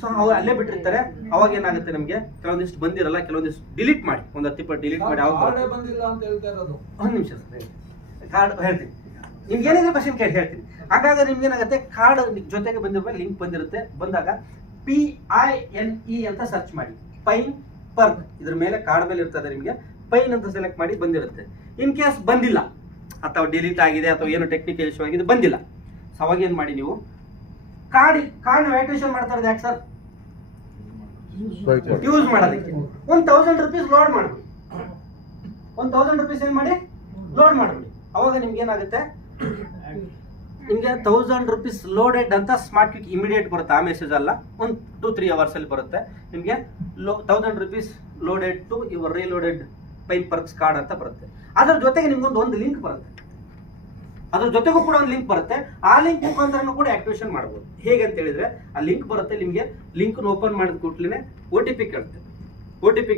ಸೊ ಅವ್ರು ಅಲ್ಲೇ ಬಿಟ್ಟಿರ್ತಾರೆ. ಅವಾಗ ಏನಾಗುತ್ತೆ, ನಮ್ಗೆ ಕೆಲವೊಂದಿಷ್ಟು ಬಂದಿರಲ್ಲ, ಕೆಲವೊಂದಿಷ್ಟು ಡಿಲೀಟ್ ಮಾಡಿ, ಒಂದು 10% ಡಿಲೀಟ್ ಮಾಡಿ. ಒಂದು ನಿಮಿಷ ಸರ್, ಕಾರ್ಡ್ ಹೇಳ್ತೀನಿ ನಿಮ್ಗೆ ಏನಿದೆ ಕ್ವಶನ್ ಕೇಳಿ ಹೇಳ್ತೀನಿ. ಹಾಗಾಗಿ ನಿಮ್ಗೆ ಏನಾಗುತ್ತೆ, ಕಾರ್ಡ್ ಜೊತೆಗೆ ಬಂದಿರುವ ಲಿಂಕ್ ಬಂದಿರುತ್ತೆ. ಬಂದಾಗ PINE ಅಂತ ಸರ್ಚ್ ಮಾಡಿ. ಪೈನ್ ಪರ್ಕ್ ಇದ್ರ ಮೇಲೆ ಕಾರ್ಡ್ ಮೇಲೆ ಇರ್ತದೆ. ನಿಮ್ಗೆ ಪೈನ್ ಅಂತ ಸೆಲೆಕ್ಟ್ ಮಾಡಿ ಬಂದಿರುತ್ತೆ. ಇನ್ ಕೇಸ್ ಬಂದಿಲ್ಲ ಅಥವಾ ಡಿಲೀಟ್ ಆಗಿದೆ ಅಥವಾ ಏನು ಟೆಕ್ನಿಕಲ್ ಇಶ್ಯೂ ಆಗಿದೆ, ಬಂದಿಲ್ಲ. ಸೊ ಅವಾಗ ಏನ್ ಮಾಡಿ, ನೀವು ಕಾರ್ಡ್ ವ್ಯಾಲ್ಯೂಯೇಷನ್ ಮಾಡ್ತಾ ಇರೋದು ಯಾಕೆ ಸರ್? ಯೂಸ್ ಮಾಡೋದಕ್ಕೆ. 1000 ರೂಪೀಸ್ ಲೋಡ್ ಮಾಡ್ಬಿಡಿ. 1000 ರೂಪೀಸ್ ಏನ್ ಮಾಡಿ ಲೋಡ್ ಮಾಡ್ಬಿಡಿ. ಅವಾಗ ನಿಮ್ಗೆ ಏನಾಗುತ್ತೆ, ನಿಮಗೆ 1000 rupees ಲೋಡೆಡ್ ಅಂತ ಸ್ಮಾರ್ಟ್ ಕ್ವಿಕ್ ಇಮಿಡಿಯೇಟ್ ಬರುತ್ತೆ. ಆ ಮೆಸೇಜ್ ಅಲ್ಲ, ಒಂದು 2-3 hours ಅಲ್ಲಿ ಬರುತ್ತೆ ನಿಮಗೆ. 1000 rupees loaded to your reloaded Pine Perks card ಅಂತ ಬರುತ್ತೆ. ಅದ್ರ ಜೊತೆಗೆ ನಿಮ್ಗೊಂದು ಲಿಂಕ್ ಬರುತ್ತೆ, ಅದ್ರ ಜೊತೆಗೂ ಕೂಡ ಒಂದು ಲಿಂಕ್ ಬರುತ್ತೆ. ಆ ಲಿಂಕ್ ಮುಖಾಂತರ ಕೂಡ ಆಕ್ಟಿವೇಶನ್ ಮಾಡ್ಬೋದು. ಹೇಗೆ ಅಂತ ಹೇಳಿದ್ರೆ, ಆ ಲಿಂಕ್ ಬರುತ್ತೆ ನಿಮಗೆ. ಲಿಂಕ್ ಓಪನ್ ಮಾಡಿದ ಕೂಡಲೇ OTP ಕೇಳುತ್ತೆ. OTP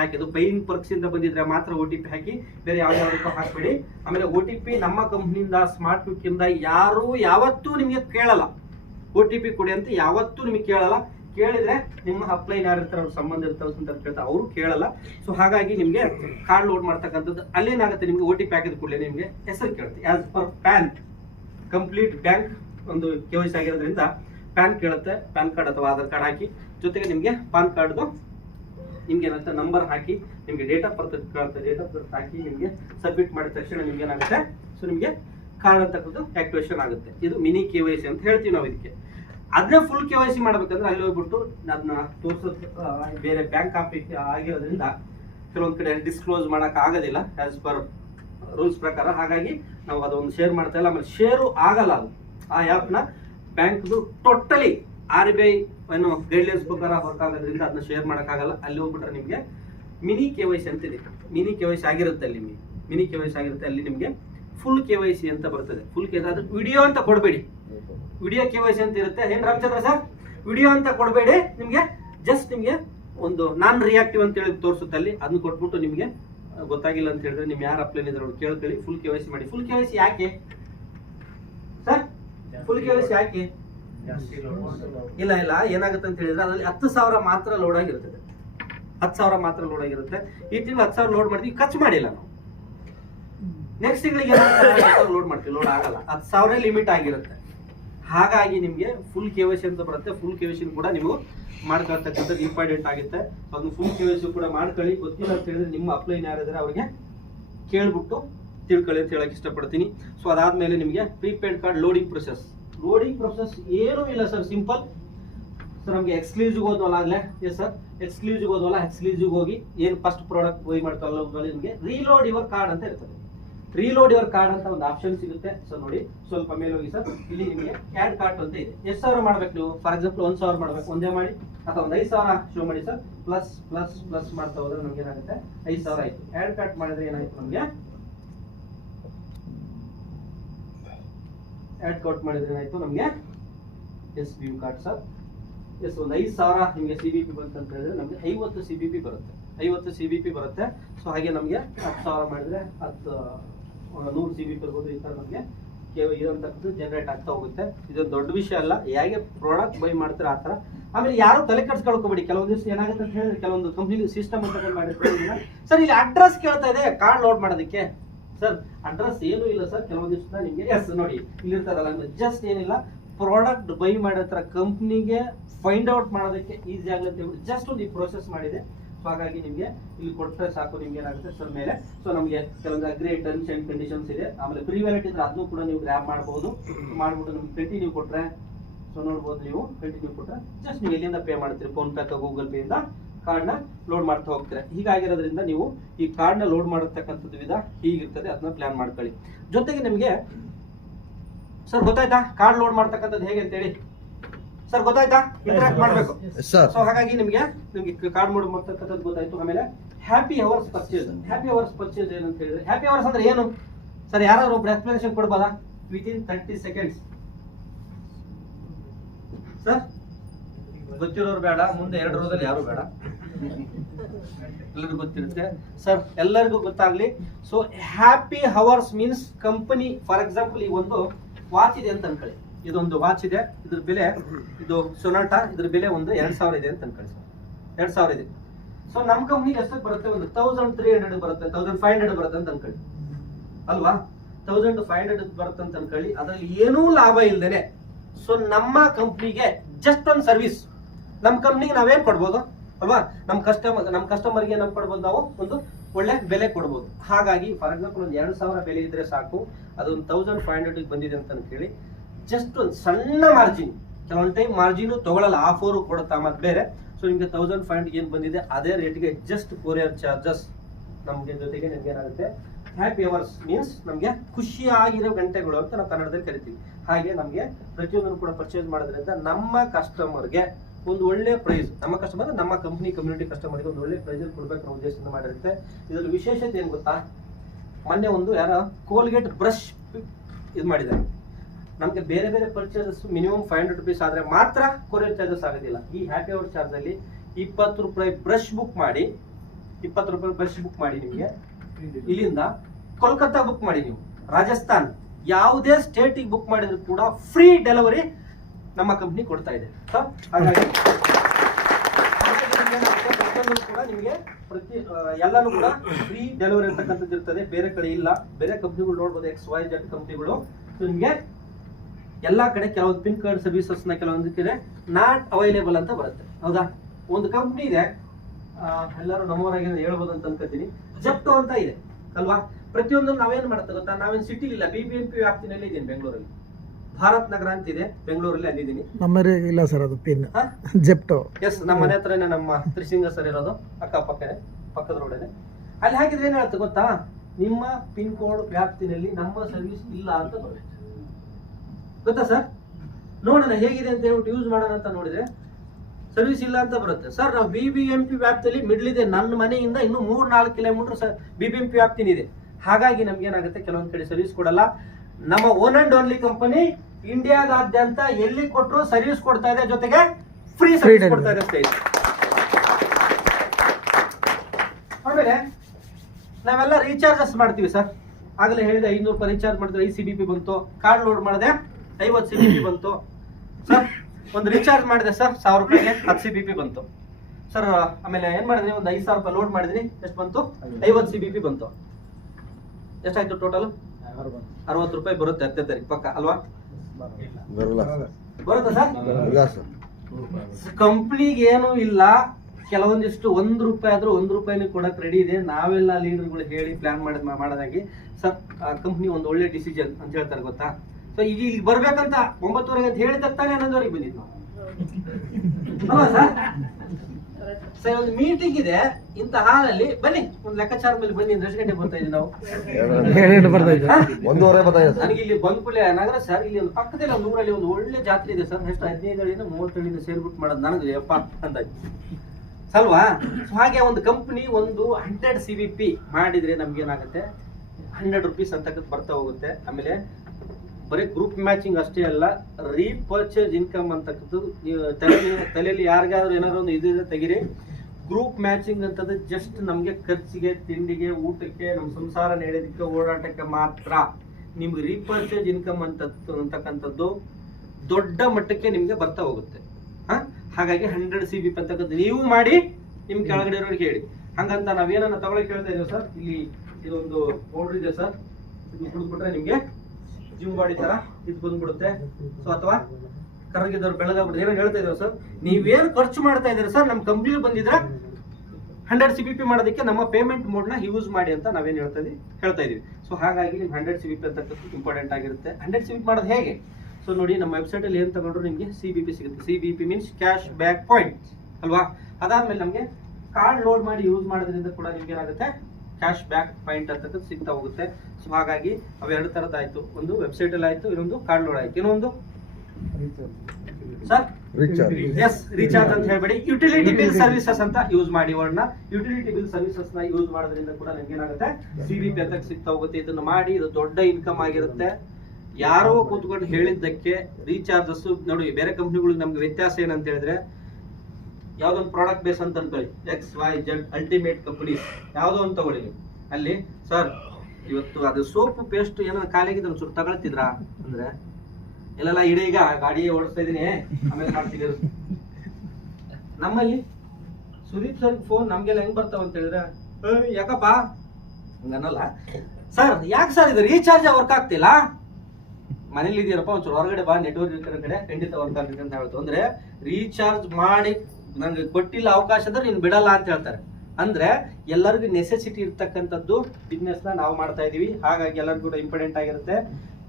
ಹಾಕಿದ್ದು ಪೈನ್ ಪರ್ಕ್ಸ್ ಇಂದ ಬಂದಿದ್ರೆ ಮಾತ್ರ OTP ಹಾಕಿ, ಬೇರೆ ಯಾವ್ದಾವ್ದಕ್ಕೂ ಹಾಕ್ಬೇಡಿ. ಆಮೇಲೆ OTP ನಮ್ಮ ಕಂಪ್ನಿಯಿಂದ ಸ್ಮಾರ್ಟ್ ಕ್ವಿಕ್ ಇಂದ ಯಾರು ಯಾವತ್ತೂ ನಿಮಗೆ ಕೇಳಲ್ಲ. OTP ಕೊಡಿ ಅಂತ ಯಾವತ್ತೂ ನಿಮಗೆ ಕೇಳಲ್ಲ. ಕೇಳಿದ್ರೆ ನಿಮ್ಮ ಅಪ್ಲೈನ್ ಯಾರು ಇರ್ತಾರೆ, ಅವ್ರ ಸಂಬಂಧ ಇರ್ತಾರೆ ಅಂತ ಕೇಳ್ತಾರೆ, ಅವರು ಕೇಳಲ್ಲ. ಸೊ ಹಾಗಾಗಿ ನಿಮಗೆ ಕಾರ್ಡ್ ಲೋಡ್ ಮಾಡ್ತಕ್ಕಂಥದ್ದು ಅಲ್ಲೇನಾಗುತ್ತೆ, ನಿಮ್ಗೆ OTP ಹಾಕಿದ ಕೂಡಲೇ ನಿಮಗೆ ಹೆಸರು ಕೇಳುತ್ತೆ. As per PAN complete bank ಒಂದು KYC ಆಗಿರೋದ್ರಿಂದ ಪ್ಯಾನ್ ಕೇಳುತ್ತೆ. ಪ್ಯಾನ್ ಕಾರ್ಡ್ ಅಥವಾ ಆಧಾರ್ ಕಾರ್ಡ್ ಹಾಕಿ, ಜೊತೆಗೆ ನಿಮಗೆ ಪಾನ್ ಕಾರ್ಡ್ದು ನಿಮ್ಗೆ ಏನಾಗುತ್ತೆ ನಂಬರ್ ಹಾಕಿ, ನಿಮಗೆ ಡೇಟ್ ಆಫ್ ಬರ್ತ್ ಕೇಳುತ್ತೆ. ಡೇಟ್ ಆಫ್ ಬರ್ತ್ ಹಾಕಿ ನಿಮಗೆ ಸಬ್ಮಿಟ್ ಮಾಡಿದ ತಕ್ಷಣ ನಿಮ್ಗೆ ಏನಾಗುತ್ತೆ, ಸೊ ನಿಮಗೆ ಕಾರ್ಡ್ ಅಂತಕ್ಕಂಥದ್ದು ಆಕ್ಟಿವೇಶನ್ ಆಗುತ್ತೆ. ಇದು ಮಿನಿ KYC ಅಂತ ಹೇಳ್ತೀವಿ ನಾವು ಇದಕ್ಕೆ. ಅದನ್ನೇ ಫುಲ್ KYC ಮಾಡ್ಬೇಕಂದ್ರೆ ಅಲ್ಲಿ ಹೋಗ್ಬಿಟ್ಟು ಅದನ್ನ ತೋರ್ಸೋದು ಬೇರೆ ಬ್ಯಾಂಕ್ ಆಫೀಸ್ ಆಗಿರೋದ್ರಿಂದ ಕೆಲವೊಂದು ಕಡೆ ಡಿಸ್ಕ್ಲೋಸ್ ಮಾಡಕ್ ಆಗೋದಿಲ್ಲ ಆಸ್ ಪರ್ ರೂಲ್ಸ್ ಪ್ರಕಾರ. ಹಾಗಾಗಿ ನಾವು ಅದೊಂದು ಶೇರ್ ಮಾಡ್ತಾ ಇಲ್ಲ. ಆಮೇಲೆ ಶೇರು ಆಗಲ್ಲ, ಅದು ಆ ಆ್ಯಪ್ನ ಬ್ಯಾಂಕ್ದು ಟೋಟಲಿ RBI ಏನು ಗೈಡ್ಲೈನ್ಸ್ ಪ್ರಕಾರ ವರ್ಕ್ ಆಗೋದ್ರಿಂದ ಅದನ್ನ ಶೇರ್ ಮಾಡೋಕ್ಕಾಗಲ್ಲ. ಅಲ್ಲಿ ಹೋಗ್ಬಿಟ್ರೆ ನಿಮಗೆ ಮಿನಿ KYC ಅಂತ ಇದೆ. ಮಿನಿ KYC ಆಗಿರುತ್ತೆ ಅಲ್ಲಿ, ಮಿನಿ KYC ಆಗಿರುತ್ತೆ. ಅಲ್ಲಿ ನಿಮಗೆ ಫುಲ್ KYC ಅಂತ ಬರ್ತದೆ. ಫುಲ್ KYC ಅದು ವಿಡಿಯೋ ಅಂತ ಕೊಡಬೇಡಿ, ವಿಡಿಯೋ KYC ಅಂತ ಇರುತ್ತೆ. ಏನ್ ರಾಮಚಂದ್ರ ಸರ್, ವಿಡಿಯೋ ಅಂತ ಕೊಡಬೇಡಿ. ನಿಮಗೆ ಜಸ್ಟ್ ನಿಮಗೆ ಒಂದು ನಾನ್ ರಿಯಾಕ್ಟಿವ್ ಅಂತ ಹೇಳಿ ತೋರಿಸುತ್ತೆ ಅಲ್ಲಿ. ಅದನ್ನ ಕೊಟ್ಬಿಟ್ಟು ನಿಮಗೆ ಗೊತ್ತಾಗಿಲ್ಲ ಅಂತ ಹೇಳಿದ್ರೆ ನಿಮ್ ಯಾರು ಅಪ್ಲೈನ್ ಇದ್ರೆ ಅವ್ರು ಕೇಳ್ಕೊಳ್ಳಿ, ಫುಲ್ KYC ಮಾಡಿ. ಫುಲ್ KYC ಯಾಕೆ ಸರ್, ಫುಲ್ KYC ಯಾಕೆ? ಇಲ್ಲ ಏನಾಗುತ್ತೆ ಅಂತ ಹೇಳಿದ್ರೆ ಅದರಲ್ಲಿ 10,000 ಮಾತ್ರ ಲೋಡ್ ಆಗಿರ್ತದೆ. 10,000 ಮಾತ್ರ ಲೋಡ್ ಆಗಿರುತ್ತೆ. ಈ ತಿಂಗಳು 10,000 ಲೋಡ್ ಮಾಡಿದ್ವಿ, ಖರ್ಚು ಮಾಡಿಲ್ಲ ನಾವು. ನೆಕ್ಸ್ಟ್ ತಿಂಗಳಿಗೆ ಲೋಡ್ ಮಾಡ್ತೀವಿ, ಲೋಡ್ ಆಗಲ್ಲ. 10,000 ಲಿಮಿಟ್ ಆಗಿರುತ್ತೆ. ಹಾಗಾಗಿ ನಿಮಗೆ ಫುಲ್ KYC ಅಂತ ಬರುತ್ತೆ. ಫುಲ್ KYC ಕೂಡ ನೀವು ಮಾಡ್ಕೊಳ್ತಕ್ಕಂಥದ್ದು ಇಂಪಾರ್ಟೆಂಟ್ ಆಗುತ್ತೆ. ಅದನ್ನ ಫುಲ್ KYC ಕೂಡ ಮಾಡ್ಕೊಳ್ಳಿ. ಗೊತ್ತಿಲ್ಲ ಅಂತ ಹೇಳಿದ್ರೆ ನಿಮ್ಮ ಅಪ್ಲೈನ್ ಯಾರಿದ್ರೆ ಅವ್ರಿಗೆ ಕೇಳ್ಬಿಟ್ಟು ತಿಳ್ಕೊಳ್ಳಿ ಅಂತ ಹೇಳಕ್ ಇಷ್ಟಪಡ್ತೀನಿ. ಸೊ ಅದಾದ್ಮೇಲೆ ನಿಮಗೆ ಪ್ರೀಪೇಡ್ ಕಾರ್ಡ್ ಲೋಡಿಂಗ್ ಪ್ರೊಸೆಸ್ ಏನೂ ಇಲ್ಲ ಸರ್, ಸಿಂಪಲ್ ಸರ್. ನಮಗೆ ಎಕ್ಸ್ಕ್ಲೂಸಿವ್ ಹೋದ್ವಲ್ಲ ಆಗಲೇ, ಎಸ್ ಸರ್, ಎಕ್ಸ್ಕ್ಲೂಸಿವ್ ಹೋದ್ವಲ್ಲ, ಎಕ್ಸ್ಕ್ಲೂಸಿವ್ ಹೋಗಿ ಏನು ಫಸ್ಟ್ ಪ್ರಾಡಕ್ಟ್ ಬೈ ಮಾಡ್ತಾರಲ್ಲ ನಿಮಗೆ ರೀಲೋಡ್ ಯುವರ್ ಕಾರ್ಡ್ ಅಂತ ಇರ್ತದೆ. ರೀಲೋಡ್ ಯುವರ್ ಕಾರ್ಡ್ ಅಂತ ಒಂದು ಆಪ್ಷನ್ ಸಿಗುತ್ತೆ. ಸೊ ನೋಡಿ, ಸ್ವಲ್ಪ ಮೇಲೆ ಹೋಗಿ ಸರ್, ಇಲ್ಲಿ ನಿಮಗೆ ಆಡ್ ಕಾರ್ಟ್ ಅಂತ ಇದೆ. ಎಷ್ಟು ಸಾವಿರ ಮಾಡ್ಬೇಕು ನೀವು? ಫಾರ್ ಎಕ್ಸಾಂಪಲ್ 1,000 ಮಾಡ್ಬೇಕು, ಒಂದೇ ಮಾಡಿ, ಅಥವಾ ಒಂದು 5,000 ಶೋ ಮಾಡಿ ಸರ್. ಪ್ಲಸ್ ಪ್ಲಸ್ ಪ್ಲಸ್ ಮಾಡ್ತಾ ಹೋದ್ರೆ ನಮ್ಗೆ ಏನಾಗುತ್ತೆ, 5,000 ಆಯ್ತು. ಆಡ್ ಕಾರ್ಟ್ ಮಾಡಿದ್ರೆ ಏನಾಯ್ತು ನಮಗೆ, ಆಡ್ ಕಾರ್ಟ್ ಮಾಡಿದ್ರೆ ಏನಾಯ್ತು ನಮಗೆ, yes view card sir. Yes ಒಂದು 5,000 ನಿಮಗೆ CBP ಬಂತು ಅಂತ ಹೇಳಿದ್ರೆ ನಮಗೆ 50 CBP ಬರುತ್ತೆ. 50 CBP ಬರುತ್ತೆ. ಸೊ ಹಾಗೆ ನಮಗೆ 10,000 ಮಾಡಿದ್ರೆ 100 CBP ಇರ್ಬೋದು. ಈ ತರ ನಮಗೆ ಇರೋಂಥದ್ದು ಜನರೇಟ್ ಆಗ್ತಾ ಹೋಗುತ್ತೆ. ಇದೊಂದು ದೊಡ್ಡ ವಿಷಯ ಅಲ್ಲ, ಹೇಗೆ ಪ್ರಾಡಕ್ಟ್ ಬೈ ಮಾಡ್ತಾರೆ ಆ ಥರ. ಆಮೇಲೆ ಯಾರು ತಲೆ ಕೆಡ್ಸ್ಕೊಳ್ಕೋಬೇಡಿ. ಕೆಲವೊಂದು ದಿವಸ ಏನಾಗುತ್ತೆ ಅಂತ ಹೇಳಿದ್ರೆ ಕೆಲವೊಂದು ಕಂಪ್ನಿ ಸಿಸ್ಟಮ್ ಅಂತ ಮಾಡಿರ್ತಾರೆ ಸರ್. ಇಲ್ಲಿ ಅಡ್ರೆಸ್ ಕೇಳ್ತಾ ಇದೆ ಕಾರ್ಡ್ ಲೋಡ್ ಮಾಡೋದಕ್ಕೆ. ಸರ್ ಅಡ್ರೆಸ್ ಏನೂ ಇಲ್ಲ ಸರ್. ಕೆಲವೊಂದು ದಿವಸ ನಿಮಗೆ ಎಸ್ ನೋಡಿ ಇಲ್ಲಿ ಇರ್ತಾರಲ್ಲ, ಜಸ್ಟ್ ಏನಿಲ್ಲ, ಪ್ರಾಡಕ್ಟ್ ಬೈ ಮಾಡಿರ್ತಾರ ಕಂಪ್ನಿಗೆ ಫೈಂಡ್ ಔಟ್ ಮಾಡೋದಕ್ಕೆ ಈಸಿ ಆಗಲಿ ಅಂತ ಹೇಳ್ಬಿಟ್ಟು ಜಸ್ಟ್ ಒಂದು ಈ ಪ್ರೋಸೆಸ್ ಮಾಡಿದೆ. ಸೊ ಹಾಗಾಗಿ ನಿಮಗೆ ಇಲ್ಲಿ ಕೊಟ್ಟರೆ ಸಾಕು. ನಿಮ್ಗೆ ಏನಾಗುತ್ತೆ ಸರ್ ಮೇಲೆ, ಸೊ ನಮಗೆ ಕೆಲವೊಂದು ಅಗ್ರಿ ಟರ್ಮ್ಸ್ ಅಂಡ್ ಕಂಡೀಷನ್ಸ್ ಇದೆ. ಆಮೇಲೆ ಪ್ರೀ ವ್ಯಾಲಿಡ್ ಇದ್ರೆ ಅದನ್ನು ಕೂಡ ನೀವು ಗ್ರ್ಯಾಬ್ ಮಾಡ್ಬೋದು. ಮಾಡ್ಬಿಟ್ಟು ನಮ್ಗೆ ಕಂಟಿನ್ಯೂ ಕೊಟ್ರೆ, ಸೊ ನೋಡ್ಬೋದು ನೀವು ಕಂಟಿನ್ಯೂ ಕೊಟ್ರೆ ಜಸ್ಟ್ ನೀವು ಎಲ್ಲಿಂದ ಪೇ ಮಾಡ್ತೀರಿ, ಫೋನ್ ಪೇ ಅಥವಾ ಗೂಗಲ್ ಪೇ ಇಂದ ಕಾರ್ಡ್ನ ಲೋಡ್ ಮಾಡ್ತಾ ಹೋಗ್ತಾರೆ. ಹೀಗಾಗಿರೋದ್ರಿಂದ ನೀವು ಈ ಕಾರ್ಡ್ನ ಲೋಡ್ ಮಾಡತಕ್ಕಂಥದ್ದು ವಿಧ ಹೀಗಿರ್ತದೆ, ಅದನ್ನ ಪ್ಲಾನ್ ಮಾಡ್ಕೊಳ್ಳಿ. ಜೊತೆಗೆ ನಿಮಗೆ ಸರ್ ಗೊತ್ತಾಯ್ತಾ ಕಾರ್ಡ್ ಲೋಡ್ ಮಾಡ್ತಕ್ಕಂಥದ್ದು ಹೇಗೆ ಅಂತೇಳಿ? ಸರ್ ಗೊತ್ತಾಯ್ತಾ? ಇಂಟರಾಕ್ಟ್ ಮಾಡಬೇಕು. ಸೊ ಹಾಗಾಗಿ ನಿಮಗೆ ಕಾರ್ಡ್ ಲೋಡ್ ಮಾಡ್ತಕ್ಕಂಥದ್ದು ಗೊತ್ತಾಯ್ತು. ಆಮೇಲೆ happy hours purchase. Happy hours purchase ಏನಂತ ಹೇಳಿದ್ರೆ, ಹ್ಯಾಪಿ ಅವರ್ಸ್ ಅಂದ್ರೆ ಏನು ಸರ್? ಯಾರಾದ್ರೂ ಒಬ್ರು ಎಕ್ಸ್ಪ್ಲನೇಷನ್ ಕೊಡ್ಬೋದಾ ವಿತಿನ್ 30 seconds? ಸರ್ ಗೊತ್ತಿರೋರು ಬೇಡ, ಮುಂದೆ 2 ರೋದಲ್ಲಿ ಯಾರು ಬೇಡ, ಎಲ್ಲರಿಗೂ ಗೊತ್ತಿರುತ್ತೆ ಸರ್, ಎಲ್ಲರಿಗೂ ಗೊತ್ತಾಗ್ಲಿ. So happy hours means company, for example ಈ ಒಂದು ವಾಚ್ ಇದೆ ಅಂತ ಅನ್ಕೊಳ್ಳಿ. ಇದೊಂದು ವಾಚ್ ಇದೆ, ಇದ್ರ ಬೆಲೆ ಇದು ಸೊನಾಟಾ, ಇದ್ರ ಬೆಲೆ ಒಂದು 2,000 ಇದೆ ಅಂತ ಅನ್ಕೊಳ್ಳಿ ಸರ್. 2,000 ಇದೆ. ಸೊ ನಮ್ಮ ಕಂಪ್ನಿಗೆ ಎಷ್ಟಕ್ಕೆ ಬರುತ್ತೆ? ಒಂದು 1,300 ಬರುತ್ತೆ, 1,500 ಬರುತ್ತೆ ಅಂತ ಅನ್ಕೊಳ್ಳಿ ಅಲ್ವಾ? 1,500 ಬರುತ್ತೆ ಅಂತ ಅನ್ಕೊಳ್ಳಿ. ಅದ್ರಲ್ಲಿ ಏನೂ ಲಾಭ ಇಲ್ದೇನೆ, ಸೊ ನಮ್ಮ ಕಂಪ್ನಿಗೆ ಜಸ್ಟ್ ಒಂದು ಸರ್ವಿಸ್, ನಮ್ಮ ಕಂಪ್ನಿಗೆ ನಾವೇನ್ ಕೊಡ್ಬೋದು ಅಲ್ವಾ? ನಮ್ಮ ಕಸ್ಟಮರ್ಗೆ ನಾವು ಕೊಡ್ಬೋದು, ನಾವು ಒಂದು ಒಳ್ಳೆ ಬೆಲೆ ಕೊಡ್ಬೋದು. ಹಾಗಾಗಿ ಫಾರ್ ಎಕ್ಸಾಂಪಲ್ ಒಂದು 2,000 ಬೆಲೆ ಇದ್ರೆ ಸಾಕು. ಅದೊಂದು 1,500 ಬಂದಿದೆ ಅಂತ ಅನ್ಕೊಳ್ಳಿ. ಜಸ್ಟ್ ಒಂದು ಸಣ್ಣ ಮಾರ್ಜಿನ್, ಕೆಲವೊಂದು ಟೈಮ್ ಮಾರ್ಜಿನ್ ತಗೊಳ್ಳಲ್ಲ, ಆಫರು ಕೊಡುತ್ತಾ ಮತ್ತೆ ಬೇರೆ. ಸೊ ನಿಮ್ಗೆ 1,500 ಏನು ಬಂದಿದೆ ಅದೇ ರೇಟ್ಗೆ ಜಸ್ಟ್ ಕೊರಿಯರ್ ಚಾರ್ಜಸ್ ನಮ್ಗೆ ಜೊತೆಗೆ ನಿಮ್ಗೆ ಏನಾಗುತ್ತೆ ಹ್ಯಾಪಿ ಅವರ್ಸ್ ಮೀನ್ಸ್ ನಮಗೆ ಖುಷಿಯಾಗಿರೋ ಗಂಟೆಗಳು ಅಂತ ನಾವು ಕನ್ನಡದಲ್ಲಿ ಕರಿತೀವಿ. ಹಾಗೆ ನಮಗೆ ಪ್ರತಿಯೊಂದನ್ನು ಕೂಡ ಪರ್ಚೇಸ್ ಮಾಡೋದ್ರಿಂದ ನಮ್ಮ ಕಸ್ಟಮರ್ಗೆ ಒಂದು ಒಳ್ಳೆ ಪ್ರೈಸ್, ನಮ್ಮ ಕಸ್ಟಮರ್ ನಮ್ಮ ಕಂಪ್ನಿ ಕಮ್ಯುನಿಟಿ ಕಸ್ಟಮರ್ಗೆ ಒಂದು ಒಳ್ಳೆ ಪ್ರೈಸ್ ಕೊಡ್ಬೇಕು ಅನ್ನೋ ಉದ್ದೇಶದಿಂದ ಮಾಡಿರುತ್ತೆ. ಇದರಲ್ಲಿ ವಿಶೇಷತೆ ಏನು ಗೊತ್ತಾ, ಮೊನ್ನೆ ಒಂದು ಯಾರೋ ಕೋಲ್ಗೇಟ್ ಬ್ರಷ್ ಇದು ಮಾಡಿದ್ದಾರೆ. ನಮಗೆ ಬೇರೆ ಬೇರೆ ಪರ್ಚೇಸಸ್ ಮಿನಿಮಮ್ 500 rupees ಆದ್ರೆ ಮಾತ್ರ ಕೊರಿಯರ್ ಚಾರ್ಜಸ್ ಆಗೋದಿಲ್ಲ. ಈ ಹ್ಯಾಪಿ ಅವರ್ ಚಾರ್ಜ್ ಅಲ್ಲಿ 20 ರೂಪಾಯಿ ಬ್ರಷ್ ಬುಕ್ ಮಾಡಿ, 20 ರೂಪಾಯಿ ಬ್ರಷ್ ಬುಕ್ ಮಾಡಿ ನಿಮಗೆ ಇಲ್ಲಿಂದ ಕೋಲ್ಕತ್ತಾ ಬುಕ್ ಮಾಡಿ, ನೀವು ರಾಜಸ್ಥಾನ್ ಯಾವುದೇ ಸ್ಟೇಟಿಗೆ ಬುಕ್ ಮಾಡಿದ್ರು ಕೂಡ ಫ್ರೀ ಡೆಲಿವರಿ ನಮ್ಮ ಕಂಪ್ನಿ ಕೊಡ್ತಾ ಇದೆ. ಹಾಗಾಗಿ ಕೂಡ ನಿಮಗೆ ಎಲ್ಲಾನು ಕೂಡ ಫ್ರೀ ಡೆಲಿವರಿ ಅಂತಕ್ಕಂಥದ್ದು ಇರ್ತದೆ, ಬೇರೆ ಕಡೆ ಇಲ್ಲ. ಬೇರೆ ಕಂಪ್ನಿಗಳು ನೋಡ್ಬೋದು, XYZ ಕಂಪ್ನಿಗಳು ನಿಮಗೆ ಎಲ್ಲಾ ಕಡೆ ಕೆಲವೊಂದು ಪಿನ್ ಕಾರ್ಡ್ ಸರ್ವಿಸಸ್ ನ ಕೆಲವೊಂದಕ್ಕೆ ನಾಟ್ ಅವೈಲೇಬಲ್ ಅಂತ ಬರುತ್ತೆ. ಹೌದಾ, ಒಂದು ಕಂಪ್ನಿ ಇದೆ, ಎಲ್ಲರೂ ನಮ್ಮವರಾಗಿ ಹೇಳ್ಬೋದು ಅಂತ ಅನ್ಕೋತೀನಿ, ಜೆಪ್ಟೋ ಅಂತ ಇದೆ ಅಲ್ವಾ. ಪ್ರತಿಯೊಂದು ನಾವೇನ್ ಮಾಡುತ್ತೆ ಗೊತ್ತಾ, ನಾವೇನ್ ಸಿಟಿಲಿ ಇಲ್ಲ, BBMP ವ್ಯಾಪ್ತಿನಲ್ಲಿ ಇದ್ದೀನಿ, ಬೆಂಗಳೂರಲ್ಲಿ ಭಾರತ್ ನಗರ ಅಂತ ಇದೆ, ಬೆಂಗಳೂರಲ್ಲಿ ಅಲ್ಲಿದ್ದೀನಿ. ನಮ್ಮಲ್ಲಿ ಇಲ್ಲ ಸರ್ ಅದು ಪಿನ್ ಜೆಪ್ಟೋ. ಎಸ್, ನಮ್ಮ ಮನೆ ಹತ್ರನೇ ನಮ್ಮ ತ್ರಿಸಿಂಗ ಸರ್ ಇರೋದು, ಅಕ್ಕಪಕ್ಕನೆ ಪಕ್ಕದ ರೋಡನೆ. ಅಲ್ಲಿ ಹಾಕಿದ್ರೆ ಏನ್ ಹೇಳುತ್ತೆ ಗೊತ್ತಾ, ನಿಮ್ಮ ಪಿನ್ ಕೋಡ್ ವ್ಯಾಪ್ತಿನಲ್ಲಿ ನಮ್ಮ ಸರ್ವಿಸ್ ಇಲ್ಲ ಅಂತ ಬರುತ್ತೆ. ಗೊತ್ತಾ ಸರ್, ನೋಡೋಣ ಹೇಗಿದೆ ಅಂತ ಹೇಳ್ಬಿಟ್ಟು ಯೂಸ್ ಮಾಡೋಣ ಅಂತ ನೋಡಿದ್ರೆ ಸರ್ವಿಸ್ ಇಲ್ಲ ಅಂತ ಬರುತ್ತೆ. ಸರ್ ನಾವು BBMP ವ್ಯಾಪ್ತಿಯಲ್ಲಿ ಮಿಡ್ಲ್ ಇದೆ, ನನ್ನ ಮನೆಯಿಂದ ಇನ್ನು 3-4 ಕಿಲೋಮೀಟರ್ BBMP ವ್ಯಾಪ್ತಿನಿದೆ. ಹಾಗಾಗಿ ನಮ್ಗೆ ಏನಾಗುತ್ತೆ, ಕೆಲವೊಂದ್ ಕಡೆ ಸರ್ವಿಸ್ ಕೊಡಲ್ಲ. ನಮ್ಮ ಓನ್ ಅಂಡ್ ಓನ್ಲಿ ಕಂಪನಿ ಇಂಡಿಯಾದಾದ್ಯಂತ ಎಲ್ಲಿ ಕೊಟ್ಟರು ಸರ್ವಿಸ್ ಕೊಡ್ತಾ ಇದೆ, ಜೊತೆಗೆ ಫ್ರೀ ಸರ್ವಿಸ್ ಕೊಡ್ತಾ ಇದೆ. ಆಮೇಲೆ ನಾವೆಲ್ಲ ರೀಚಾರ್ಜಸ್ ಮಾಡ್ತೀವಿ ಸರ್, ಆಗಲೇ ಹೇಳಿದೆ 500 ರೂಪಾಯಿ ರೀಚಾರ್ಜ್ ಮಾಡಿದ್ರೆ 5 CBP ಬಂತು, ಕಾರ್ಡ್ ಲೋಡ್ ಮಾಡಿದೆ 50 CBP ಬಂತು ಸರ್. ಒಂದು ರೀಚಾರ್ಜ್ ಮಾಡಿದೆ ಸರ್ 1000 ರೂಪಾಯಿಗೆ 10 CBP ಬಂತು ಸರ್. ಆಮೇಲೆ ಏನ್ ಮಾಡಿದ್ರಿ, ಒಂದು 5000 ರೂಪಾಯಿ ಲೋಡ್ ಮಾಡಿದ್ರಿ, ಎಷ್ಟು ಬಂತು, 50 CBP ಬಂತು. ಎಷ್ಟಾಯ್ತು ಟೋಟಲ್? 60 ರೂಪಾಯಿ ಬರುತ್ತೆ 10ನೇ ತಾರೀಕು ಪಕ್ಕ ಅಲ್ವಾ? ಬರುತ್ತಾ ಸರ್? ಕಂಪ್ನಿಗೆ ಏನು ಇಲ್ಲ, ಕೆಲವೊಂದಿಷ್ಟು 1 ರೂಪಾಯಿ ಆದ್ರೂ 1 ರೂಪಾಯಿನೂ ಕೊಡಕ್ ರೆಡಿ ಇದೆ. ನಾವೆಲ್ಲ ಲೀಡರ್ಗಳು ಹೇಳಿ ಪ್ಲಾನ್ ಮಾಡೋದಾಗಿ ಸರ್, ಕಂಪ್ನಿ ಒಂದು ಒಳ್ಳೆ ಡಿಸಿಷನ್ ಅಂತ ಹೇಳ್ತಾರೆ ಗೊತ್ತಾ. ಸೊ ಈಗ ಇಲ್ಲಿ ಬರ್ಬೇಕಂತ 9:30 ಅಂತ ಹೇಳಿದ ತಾನೇ 11:00 ಬಂದಿದ್ದು ನಾವು ಸರ್. ಒಂದು ಮೀಟಿಂಗ್ ಇದೆ ಇಂತ ಹಾಲಲ್ಲಿ, ಬನ್ನಿ ಒಂದು ಲೆಕ್ಕಾಚಾರ ಮೇಲೆ ಬನ್ನಿ. ಎಷ್ಟು ಗಂಟೆ ಬರ್ತಾ ಇದ್ದೀವಿ ನಾವು? 1:15. ನನಗೆ ಇಲ್ಲಿ ಬಂದ್ಕೂಲೆ ನಗರ ಸರ್, ಇಲ್ಲಿ ಒಂದು ಪಕ್ಕದಲ್ಲಿ ಒಂದು ಊರಲ್ಲಿ ಒಂದು ಒಳ್ಳೆ ಜಾತ್ರೆ ಇದೆ ಸರ್, ಎಷ್ಟು 15 ಅಡಿಯಿಂದ 30 ಅಡಿಯಿಂದ ಸೇರ್ಬಿಟ್ಟು ಮಾಡೋದು ನನಗೆ ಅಪ್ಪ ಅಂತ ಅಲ್ವಾ. ಹಾಗೆ ಒಂದು ಕಂಪ್ನಿ ಒಂದು 100 CBP ಮಾಡಿದ್ರೆ ನಮ್ಗೆ ಏನಾಗುತ್ತೆ, 100 ರೂಪೀಸ್ ಅಂತಕ್ಕಂಥ ಬರ್ತಾ ಹೋಗುತ್ತೆ. ಆಮೇಲೆ ಬರೀ ಗ್ರೂಪ್ ಮ್ಯಾಚಿಂಗ್ ಅಷ್ಟೇ ಅಲ್ಲ, ರೀಪರ್ಚೇಸ್ ಇನ್ಕಮ್ ಅಂತಕ್ಕಂಥದ್ದು ತಲೆಯಲ್ಲಿ ಯಾರಿಗಾದ್ರೂ ಏನಾದ್ರು ಒಂದು ಇದು ತೆಗಿರಿ. ಗ್ರೂಪ್ ಮ್ಯಾಚಿಂಗ್ ಅಂತದ್ದು ಜಸ್ಟ್ ನಮ್ಗೆ ಖರ್ಚಿಗೆ, ತಿಂಡಿಗೆ, ಊಟಕ್ಕೆ, ನಮ್ಮ ಸಂಸಾರ ನಡೆಯೋದಕ್ಕೆ, ಓಡಾಟಕ್ಕೆ ಮಾತ್ರ. ನಿಮ್ಗೆ ರೀಪರ್ಚೇಸ್ ಇನ್ಕಮ್ ಅಂತಕ್ಕಂಥದ್ದು ದೊಡ್ಡ ಮಟ್ಟಕ್ಕೆ ನಿಮ್ಗೆ ಬರ್ತಾ ಹೋಗುತ್ತೆ. ಹಾಗಾಗಿ 100 CBP ಅಂತಕ್ಕಂಥ ನೀವು ಮಾಡಿ, ನಿಮ್ ಕೆಳಗಡೆ ಇರೋರಿಗೆ ಹೇಳಿ. ಹಂಗಂತ ನಾವೇನನ್ನ ತಗೊಳಕ್ ಹೇಳ್ತಾ ಇದೀವಿ ಸರ್. ಇಲ್ಲಿ ಇದೊಂದು ಪೌಡರ್ ಇದೆ ಸರ್, ಇದು ಕುಡಿದ್ಬಿಟ್ರೆ ನಿಮ್ಗೆ ಜಿಮ್ ಬಾಡಿ ತರ ಇದು ಬಂದ್ಬಿಡುತ್ತೆ. ಸೊ ಅಥವಾ ಕರಗಿದವ್ರು ಬೆಳಗಾಗ್ಬಿಡುತ್ತೆ. ಏನೋ ಹೇಳ್ತಾ ಇದ್ದೀವಿ ಸರ್, ನೀವೇನು ಖರ್ಚು ಮಾಡ್ತಾ ಇದ್ದೀರಾ ಸರ್, ನಮ್ಮ ಕಂಪ್ನಿ ಬಂದಿದ್ರೆ 100 CBP ಮಾಡೋದಕ್ಕೆ ನಮ್ಮ ಪೇಮೆಂಟ್ ಮೋಡ್ ನ ಯೂಸ್ ಮಾಡಿ ಅಂತ ನಾವೇನ್ ಹೇಳ್ತಾ ಇದೀವಿ. ಸೊ ಹಾಗಾಗಿ ನಿಮ್ಗೆ 100 CBP ಅಂತಕ್ಕಂಥದ್ದು ಇಂಪಾರ್ಟೆಂಟ್ ಆಗಿರುತ್ತೆ. 100 CBP ಮಾಡೋದು ಹೇಗೆ? ಸೊ ನೋಡಿ, ನಮ್ಮ ವೆಬ್ಸೈಟ್ ಅಲ್ಲಿ ಏನ್ ತಗೊಂಡ್ರು ನಿಮ್ಗೆ CBP ಸಿಗುತ್ತೆ. CBP means cash back point ಅಲ್ವಾ. ಅದಾದ್ಮೇಲೆ ನಮ್ಗೆ ಕಾರ್ಡ್ ಲೋಡ್ ಮಾಡಿ ಯೂಸ್ ಮಾಡೋದ್ರಿಂದ ಕೂಡ ನಿಮ್ಗೆ ಏನಾಗುತ್ತೆ, ಕ್ಯಾಶ್ ಬ್ಯಾಕ್ ಪಾಯಿಂಟ್ ಅಂತಕ್ಕಂಥ ಸಿಗ್ತಾ ಹೋಗುತ್ತೆ. ಸೊ ಹಾಗಾಗಿ ಅವೆರಡು ತರದಾಯ್ತು, ಒಂದು ವೆಬ್ಸೈಟ್ ಅಲ್ಲಿ ಆಯ್ತು, ಇನ್ನೊಂದು ಕಾರ್ಡ್ ಲೋಡ್ ಆಯ್ತು. ಇನ್ನೊಂದು ಸರ್ ರೀಚಾರ್ಜ್ ಅಂತ ಹೇಳ್ಬೇಡಿ, ಯುಟಿಲಿಟಿ ಬಿಲ್ ಸರ್ವಿಸಸ್ ಅಂತ ಯೂಸ್ ಮಾಡಿ. ವರ್ಡ್ನ ಯುಟಿಲಿಟಿ ಬಿಲ್ ಸರ್ವಿಸಸ್ ನ ಯೂಸ್ ಮಾಡೋದ್ರಿಂದ ಕೂಡ ನಿಮ್ಗೆ ಏನಾಗುತ್ತೆ, CBP ಅಂತ ಸಿಗ್ತಾ ಹೋಗುತ್ತೆ. ಇದನ್ನ ಮಾಡಿ, ಇದು ದೊಡ್ಡ ಇನ್ಕಮ್ ಆಗಿರುತ್ತೆ. ಯಾರೋ ಕೂತ್ಕೊಂಡು ಹೇಳಿದ್ದಕ್ಕೆ ರೀಚಾರ್ಜಸ್ ನೋಡಿ, ಬೇರೆ ಕಂಪ್ನಿಗಳಿಗೆ ನಮ್ಗೆ ವ್ಯತ್ಯಾಸ ಏನಂತ ಹೇಳಿದ್ರೆ, ಯಾವ್ದೊಂದು ಪ್ರಾಡಕ್ಟ್ ಬೇಸ್ ಅಂತ ಅನ್ಕೊಳ್ಳಿ, XYZ ಅಲ್ಟಿಮೇಟ್ ಕಂಪನೀಸ್ ಯಾವ್ದೋ ಒಂದು ತಗೊಳ್ಳಿ. ಅಲ್ಲಿ ಸರ್ ಇವತ್ತು ಅದು ಸೋಪ್ ಪೇಸ್ಟ್ ಏನೋ ಖಾಲಿಯಾಗಿದ್ರೆ ಒಂದು ಸ್ವಲ್ಪ ತಗೊಳ್ತಿದ್ರಾ ಅಂದ್ರೆ, ಇಲ್ಲೆಲ್ಲ ಈಗ ಗಾಡಿ ಓಡಿಸ್ತಾ ಇದೀನಿ ಆಮೇಲೆ ಮಾಡ್ತೀನಿ. ನಮ್ಮಲ್ಲಿ ಸುದೀಪ್ ಸರ್ ಫೋನ್ ನಮ್ಗೆಲ್ಲ ಹೆಂಗ್ ಬರ್ತಾವ ಅಂತ ಹೇಳಿದ್ರೆ, ಯಾಕಪ್ಪ ಹಂಗನ್ನಲ್ಲ ಸರ್, ಯಾಕೆ ಸರ್ ಇದು ರೀಚಾರ್ಜ್ ವರ್ಕ್ ಆಗ್ತಿಲ್ಲ, ಮನೇಲಿ ಇದೀರಪ್ಪ ಒಂಚೂರು ಹೊರಗಡೆ ಬಾ, ನೆಟ್ವರ್ಕ್ ಇರೋ ಕಡೆ ಖಂಡಿತ ವರ್ಕ್ ಆಗ್ತದೆ ಅಂತ ಹೇಳ್ತು. ಅಂದ್ರೆ ರೀಚಾರ್ಜ್ ಮಾಡಿ ನಂಗೆ ಕೊಟ್ಟಿಲ್ಲ ಅವಕಾಶ ಅಂದ್ರೆ ನೀನ್ ಬಿಡಲ್ಲ ಅಂತ ಹೇಳ್ತಾರೆ. ಅಂದ್ರೆ ಎಲ್ಲರಿಗೂ ನೆಸೆಸಿಟಿ ಇರ್ತಕ್ಕಂಥದ್ದು ಬಿಸ್ನೆಸ್ ನ ನಾವು ಮಾಡ್ತಾ ಇದೀವಿ. ಹಾಗಾಗಿ ಎಲ್ಲರಿಗೂ ಕೂಡ ಇಂಪಾರ್ಟೆಂಟ್ ಆಗಿರುತ್ತೆ.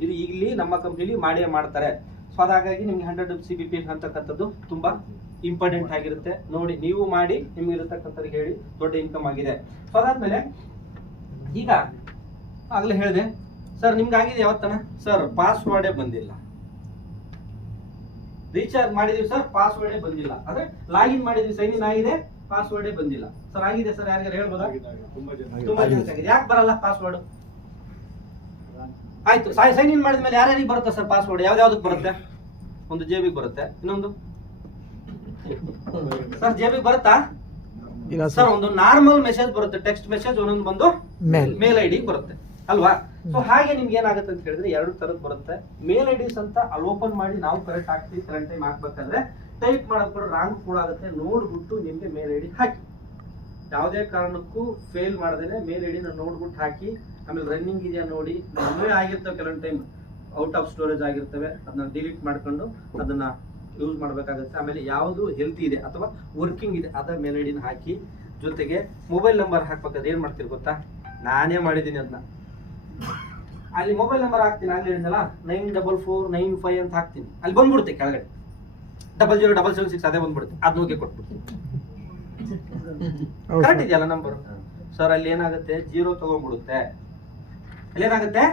ಇದು ಇಲ್ಲಿ ನಮ್ಮ ಕಂಪ್ನಿಲಿ ಮಾಡೇ ಮಾಡ್ತಾರೆ. ಸೊ ಹಾಗಾಗಿ ನಿಮ್ಗೆ 100 CBP ಅಂತಕ್ಕಂಥದ್ದು ತುಂಬಾ ಇಂಪಾರ್ಟೆಂಟ್ ಆಗಿರುತ್ತೆ. ನೋಡಿ, ನೀವು ಮಾಡಿ, ನಿಮ್ಗೆ ಇರತಕ್ಕಂಥವ್ರಿಗೆ ಹೇಳಿ, ದೊಡ್ಡ ಇನ್ಕಮ್ ಆಗಿದೆ. ಸೊ ಅದಾದ್ಮೇಲೆ ಈಗ ಆಗಲೇ ಹೇಳಿದೆ ಸರ್ ನಿಮ್ಗೆ ಆಗಿದೆ ಯಾವತ್ತನ ಸರ್ ಪಾಸ್ವರ್ಡೇ ಬಂದಿಲ್ಲ, ರೀಚಾರ್ಜ್ ಮಾಡಿದೀವಿ ಸರ್ ಪಾಸ್ವರ್ಡೇ ಬಂದಿಲ್ಲ, ಅಂದ್ರೆ ಲಾಗಿನ್ ಮಾಡಿದ್ವಿ ಸೈನ್ ಇನ್ ಆಗಿದೆ ಪಾಸ್ವರ್ಡೇ ಬಂದಿಲ್ಲ ಸರ್. ಆಗಿದೆ ಸರ್, ಯಾರಿಗಾರು ಹೇಳ್ಬೋದಾ? ತುಂಬಾ ಜನಕ್ಕೆ ಆಗಿದೆ. ಯಾಕೆ ಬರಲ್ಲ ಪಾಸ್ವರ್ಡ್? ಆಯ್ತು, ಸೈನ್ ಇನ್ ಮಾಡಿದ್ಮೇಲೆ ಯಾರ್ಯಾರಿಗೆ ಬರುತ್ತೆ ಸರ್ ಪಾಸ್ವರ್ಡ್? ಯಾವ್ದಾವ್ದಕ್ಕೆ ಬರುತ್ತೆ? ಒಂದು ಜೇಬಿಗೆ ಬರುತ್ತೆ, ಇನ್ನೊಂದು ಸರ್ ಜೇಬಿಗೆ ಬರುತ್ತಾ? ಇಲ್ಲ ಸರ್ ಒಂದು ನಾರ್ಮಲ್ ಮೆಸೇಜ್ ಬರುತ್ತೆ, ಟೆಕ್ಸ್ಟ್ ಮೆಸೇಜ್, ಒಂದೊಂದು ಬಂದು ಮೇಲ್ ಐಡಿ ಬರುತ್ತೆ ಅಲ್ವಾ? ಸೊ ಹಾಗೆ ನಿಮ್ಗೆ ಏನಾಗುತ್ತೆ ಅಂತ ಹೇಳಿದ್ರೆ ಎರಡು ತರದ್ ಬರುತ್ತೆ. ಮೇಲ್ ಐಡಿಸ್ ಅಂತ ಅಲ್ಲಿ ಓಪನ್ ಮಾಡಿ ನಾವು ಕರೆಕ್ಟ್ ಹಾಕ್ತೀವಿ, ಕರೆಕ್ಟ್ ಟೈಮ್ ಹಾಕ್ಬೇಕಾದ್ರೆ ಟೈಪ್ ಮಾಡಕ್ ಕೂಡ ರಾಂಗ್ ಕೂಡ ಆಗುತ್ತೆ. ನೋಡ್ಬಿಟ್ಟು ನಿಮ್ಗೆ ಮೇಲ್ ಐಡಿ ಹಾಕಿ, ಯಾವುದೇ ಕಾರಣಕ್ಕೂ ಫೇಲ್ ಮಾಡದೇನೆ ಮೇಲ್ ಐಡಿ ನೋಡ್ಬಿಟ್ಟು ಹಾಕಿ. ಆಮೇಲೆ ರನ್ನಿಂಗ್ ಇದೆಯಾ ನೋಡಿ, ನಮ್ಮೇ ಆಗಿರ್ತವೆ ಕೆಲವೊಂದು ಟೈಮ್ ಔಟ್ ಆಫ್ ಸ್ಟೋರೇಜ್ ಆಗಿರ್ತವೆ, ಅದನ್ನ ಡಿಲೀಟ್ ಮಾಡ್ಕೊಂಡು ಅದನ್ನ ಯೂಸ್ ಮಾಡಬೇಕಾಗುತ್ತೆ. ಆಮೇಲೆ ಯಾವುದು ಹೆಲ್ತಿ ಇದೆ ಅಥವಾ ವರ್ಕಿಂಗ್ ಇದೆ ಅದ ಮೇಲ್ ಐಡಿನ ಹಾಕಿ. ಜೊತೆಗೆ ಮೊಬೈಲ್ ನಂಬರ್ ಹಾಕ್ಬೇಕಾದ್ರೆ ಏನ್ ಮಾಡ್ತೀರಿ ಗೊತ್ತಾ? ನಾನೇ ಮಾಡಿದ್ದೀನಿ ಅದನ್ನ. ಅಲ್ಲಿ ಮೊಬೈಲ್ ನಂಬರ್ ಹಾಕ್ತೀನಿ, ಆಗ್ಲೇ ಹೇಳಿದ್ನಲ್ಲ 944995 ಅಂತ ಹಾಕ್ತೀನಿ, ಅಲ್ಲಿ ಬಂದ್ಬಿಡುತ್ತೆ ಕೆಳಗಡೆ 00776 ಅದೇ ಬಂದ್ಬಿಡುತ್ತೆ, ಅದ್ ನೋಗೆ ಕೊಟ್ಬಿಡ್ತೀನಿ. ಕರೆಕ್ಟ್ ಇದೆಯಲ್ಲ ನಂಬರ್? ಸರ್ ಅಲ್ಲಿ ಏನಾಗುತ್ತೆ, ಜೀರೋ ತಗೊಂಡ್ಬಿಡುತ್ತೆ. ಅಲ್ಲಿ ಏನಾಗುತ್ತೆ,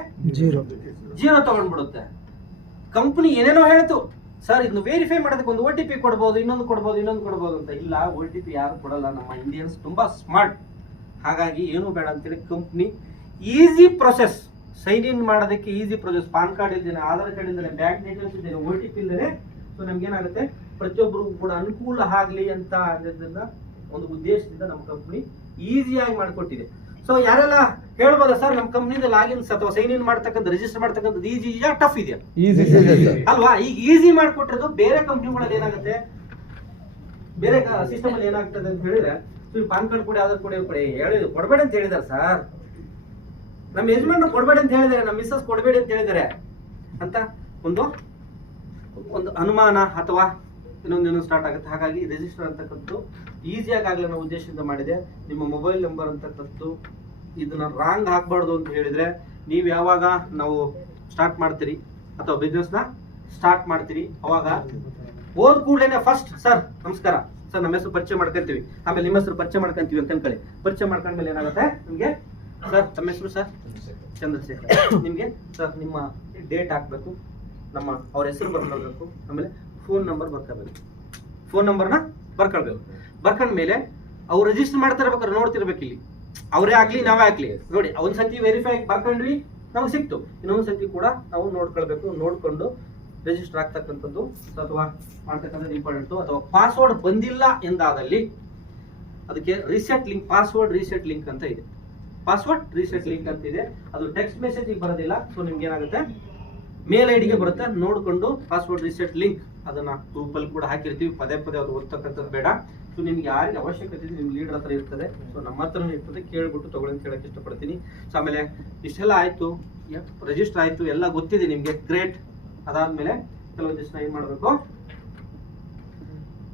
ಜೀರೋ ತಗೊಂಡ್ಬಿಡುತ್ತೆ. ಕಂಪನಿ ಏನೇನೋ ಹೇಳ್ತು ಸರ್ ಇದನ್ನು ವೆರಿಫೈ ಮಾಡೋದಕ್ಕೆ ಒಂದು OTP ಕೊಡ್ಬೋದು, ಇನ್ನೊಂದು ಕೊಡ್ಬೋದು ಅಂತ. ಇಲ್ಲ, OTP ಯಾರು ಕೊಡಲ್ಲ, ನಮ್ಮ ಇಂಡಿಯನ್ಸ್ ತುಂಬಾ ಸ್ಮಾರ್ಟ್. ಹಾಗಾಗಿ ಏನು ಬೇಡ ಅಂತೇಳಿ company easy process, sign in ಮಾಡೋದಕ್ಕೆ ಈಸಿ ಪ್ರೊಸೆಸ್. ಪಾನ್ ಕಾರ್ಡ್ ಇದ್ದೇನೆ, ಆಧಾರ್ ಕಾರ್ಡ್ ಇದ್ದೇನೆ, ಬ್ಯಾಂಕ್ ಡೀಟೇಲ್ಸ್ ಇದ್ದೇನೆ, OTP ಇದ್ದೇನೆ. ಸೊ ನಮ್ಗೆ ಏನಾಗುತ್ತೆ, ಪ್ರತಿಯೊಬ್ಬರಿಗೂ ಕೂಡ ಅನುಕೂಲ ಆಗ್ಲಿ ಅಂತ ಅನ್ನೋದ್ರಿಂದ ಒಂದು ಉದ್ದೇಶದಿಂದ ನಮ್ಮ ಕಂಪ್ನಿ ಈಸಿಯಾಗಿ ಮಾಡಿಕೊಟ್ಟಿದೆ. ಸೊ ಯಾರೆಲ್ಲ ಹೇಳ್ಬೋದಾ ಸರ್ ನಮ್ಮ ಕಂಪ್ನಿಯಿಂದ ಲಾಗಿನ್ ಅಥವಾ ಸೈನ್ ಇನ್ ಮಾಡ್ತಕ್ಕಂಥ ರಿಜಿಸ್ಟರ್ ಮಾಡ್ತಕ್ಕಂಥದ್ದು ಈಸಿ ಇದೆಯಾ ಟಫ್ ಇದೆಯಾ? ಅಲ್ವಾ? ಈಗ ಈಸಿ ಮಾಡ್ಕೊಟ್ಟಿರೋದು ಬೇರೆ ಕಂಪ್ನಿಗಳಲ್ಲಿ ಏನಾಗುತ್ತೆ, ಬೇರೆ ಸಿಸ್ಟಮ್ ಅಲ್ಲಿ ಏನಾಗ್ತದೆ ಅಂತ ಹೇಳಿದ್ರೆ, ಪಾನ್ ಕಾರ್ಡ್ ಕೊಡಿ, ಆಧಾರ್ ಕೊಡಿ ಹೇಳಿದ್ರು ಕೊಡಬೇಡಿ ಅಂತ ಹೇಳಿದಾರೆ ಸರ್. ನಮ್ಮ ಯಜಮಾನ್ರು ಕೊಡಬೇಡಿ ಅಂತ ಹೇಳಿದಾರೆ, ನಮ್ಮ ಮಿಸ್ಸಸ್ ಕೊಡಬೇಡಿ ಅಂತ ಹೇಳಿದಾರೆ ಅಂತ ಒಂದು ಅನುಮಾನ ಅಥವಾ ಇನ್ನೊಂದೇನೋ ಸ್ಟಾರ್ಟ್ ಆಗುತ್ತೆ. ಹಾಗಾಗಿ ರಿಜಿಸ್ಟರ್ ಅಂತಕ್ಕಂಥದ್ದು ಈಸಿಯಾಗಿ ಆಗಲಿ ಅನ್ನೋ ಉದ್ದೇಶದಿಂದ ಮಾಡಿದೆ. ನಿಮ್ಮ ಮೊಬೈಲ್ ನಂಬರ್ ಅಂತಕ್ಕಂಥದ್ದು ಇದನ್ನ ರಾಂಗ್ ಹಾಕ್ಬಾರ್ದು ಅಂತ ಹೇಳಿದ್ರೆ, ನೀವು ಯಾವಾಗ ನಾವು ಸ್ಟಾರ್ಟ್ ಮಾಡ್ತೀರಿ ಅಥವಾ ಬಿಸ್ನೆಸ್ ನ ಸ್ಟಾರ್ಟ್ ಮಾಡ್ತೀರಿ ಅವಾಗ ಓದ್ ಕೂಡಲೇ ಫಸ್ಟ್ ಸರ್ ನಮಸ್ಕಾರ ಸರ್ ನಮ್ಮ ಹೆಸರು ಪರಿಚಯ ಮಾಡ್ಕೊಂತೀವಿ, ಆಮೇಲೆ ನಿಮ್ಮ ಹೆಸರು ಪರಿಚಯ ಮಾಡ್ಕೊಂತೀವಿ ಅಂತ ಅನ್ಕೊಳ್ಳಿ. ಪರಿಚಯ ಮಾಡ್ಕೊಂಡ್ಮೇಲೆ ಏನಾಗುತ್ತೆ ನಿಮ್ಗೆ, ಸರ್ ತಮ್ಮ ಹೆಸರು ಸರ್ ಚಂದ್ರಶೇಖರ್, ನಿಮ್ಗೆ ಸರ್ ನಿಮ್ಮ ಡೇಟ್ ಹಾಕ್ಬೇಕು, ನಮ್ಮ ಅವ್ರ ಹೆಸರು ಬರ್ಕೊಳ್ಬೇಕು, ಆಮೇಲೆ ಫೋನ್ ನಂಬರ್ ಬರ್ಕೋಬೇಕು. ಫೋನ್ ನಂಬರ್ನ ಬರ್ಕೊಳ್ಬೇಕು. ಬರ್ಕೊಂಡ್ಮೇಲೆ ಅವ್ರು ರಿಜಿಸ್ಟರ್ ಮಾಡ್ತಾ ಇರ್ಬೇಕಾದ್ರೆ ನೋಡ್ತಿರ್ಬೇಕು, ಇಲ್ಲಿ ಅವರೇ ಆಗ್ಲಿ ನಾವೇ ಆಗ್ಲಿ ನೋಡಿ, ಒಂದ್ ಸತಿ ವೆರಿಫೈ ಬರ್ಕೊಂಡ್ವಿ ನಮ್ಗೆ ಸಿಕ್ತು, ಇನ್ನೊಂದ್ ಸತಿ ಕೂಡ ನಾವು ನೋಡ್ಕೊಳ್ಬೇಕು. ನೋಡ್ಕೊಂಡು ರಿಜಿಸ್ಟರ್ ಆಗ್ತಕ್ಕಂಥದ್ದು ಅಥವಾ ಮಾಡ್ತಕ್ಕಂಥದ್ದು ಇಂಪಾರ್ಟೆಂಟು. ಅಥವಾ ಪಾಸ್ವರ್ಡ್ ಬಂದಿಲ್ಲ ಎಂದಾದಲ್ಲಿ ಅದಕ್ಕೆ reset link, password reset link ಅಂತ ಇದೆ. ಪಾಸ್ವರ್ಡ್ ರೀಸೆಟ್ ಲಿಂಕ್ ಅಂತ ಇದೆ, ಅದು ಟೆಕ್ಸ್ಟ್ ಮೆಸೇಜ್ ಬರೋದಿಲ್ಲ. ಸೊ ನಿಮ್ಗೆ ಏನಾಗುತ್ತೆ, ಮೇಲ್ ಐಡಿಗೆ ಬರುತ್ತೆ. ನೋಡ್ಕೊಂಡು ಪಾಸ್ವರ್ಡ್ ರೀಸೆಟ್ ಲಿಂಕ್ ಅದನ್ನ ಗ್ರೂಪಲ್ಲಿ ಕೂಡ ಹಾಕಿರ್ತೀವಿ, ಪದೇ ಅದು ಓದ್ತಕ್ಕಂಥದ್ದು ಬೇಡ. ಸೊ ನಿಮ್ಗೆ ಯಾರಿಗೆ ಅವಶ್ಯಕತೆ ಇದೆ ನಿಮ್ ಲೀಡರ್ ಹತ್ರ ಇರ್ತದೆ, ಸೊ ನಮ್ಮ ಹತ್ರನೂ ಇರ್ತದೆ, ಕೇಳ್ಬಿಟ್ಟು ತಗೊಳ್ಳಿ ಅಂತ ಹೇಳಕ್ ಇಷ್ಟಪಡ್ತೀನಿ. ಸೊ ಆಮೇಲೆ ಇಷ್ಟೆಲ್ಲ ಆಯ್ತು, ರಿಜಿಸ್ಟರ್ ಆಯ್ತು, ಎಲ್ಲ ಗೊತ್ತಿದೆ ನಿಮ್ಗೆ, ಗ್ರೇಟ್. ಅದಾದ್ಮೇಲೆ ಕೆಲವೊಂದಿಷ್ಟು ಏನ್ ಮಾಡ್ಬೇಕು,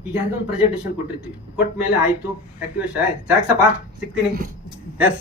ಈಗ ಯಾವ್ದೋ ಒಂದು ಪ್ರೆಸೆಂಟೇಷನ್ ಕೊಟ್ಟಿರ್ತೀವಿ, ಕೊಟ್ಟ ಮೇಲೆ ಆಯ್ತು ಆಕ್ಟಿವೇಶನ್ ಸಾಕ್ಸಪ್ಪ ಸಿಗ್ತೀನಿ, ಎಸ್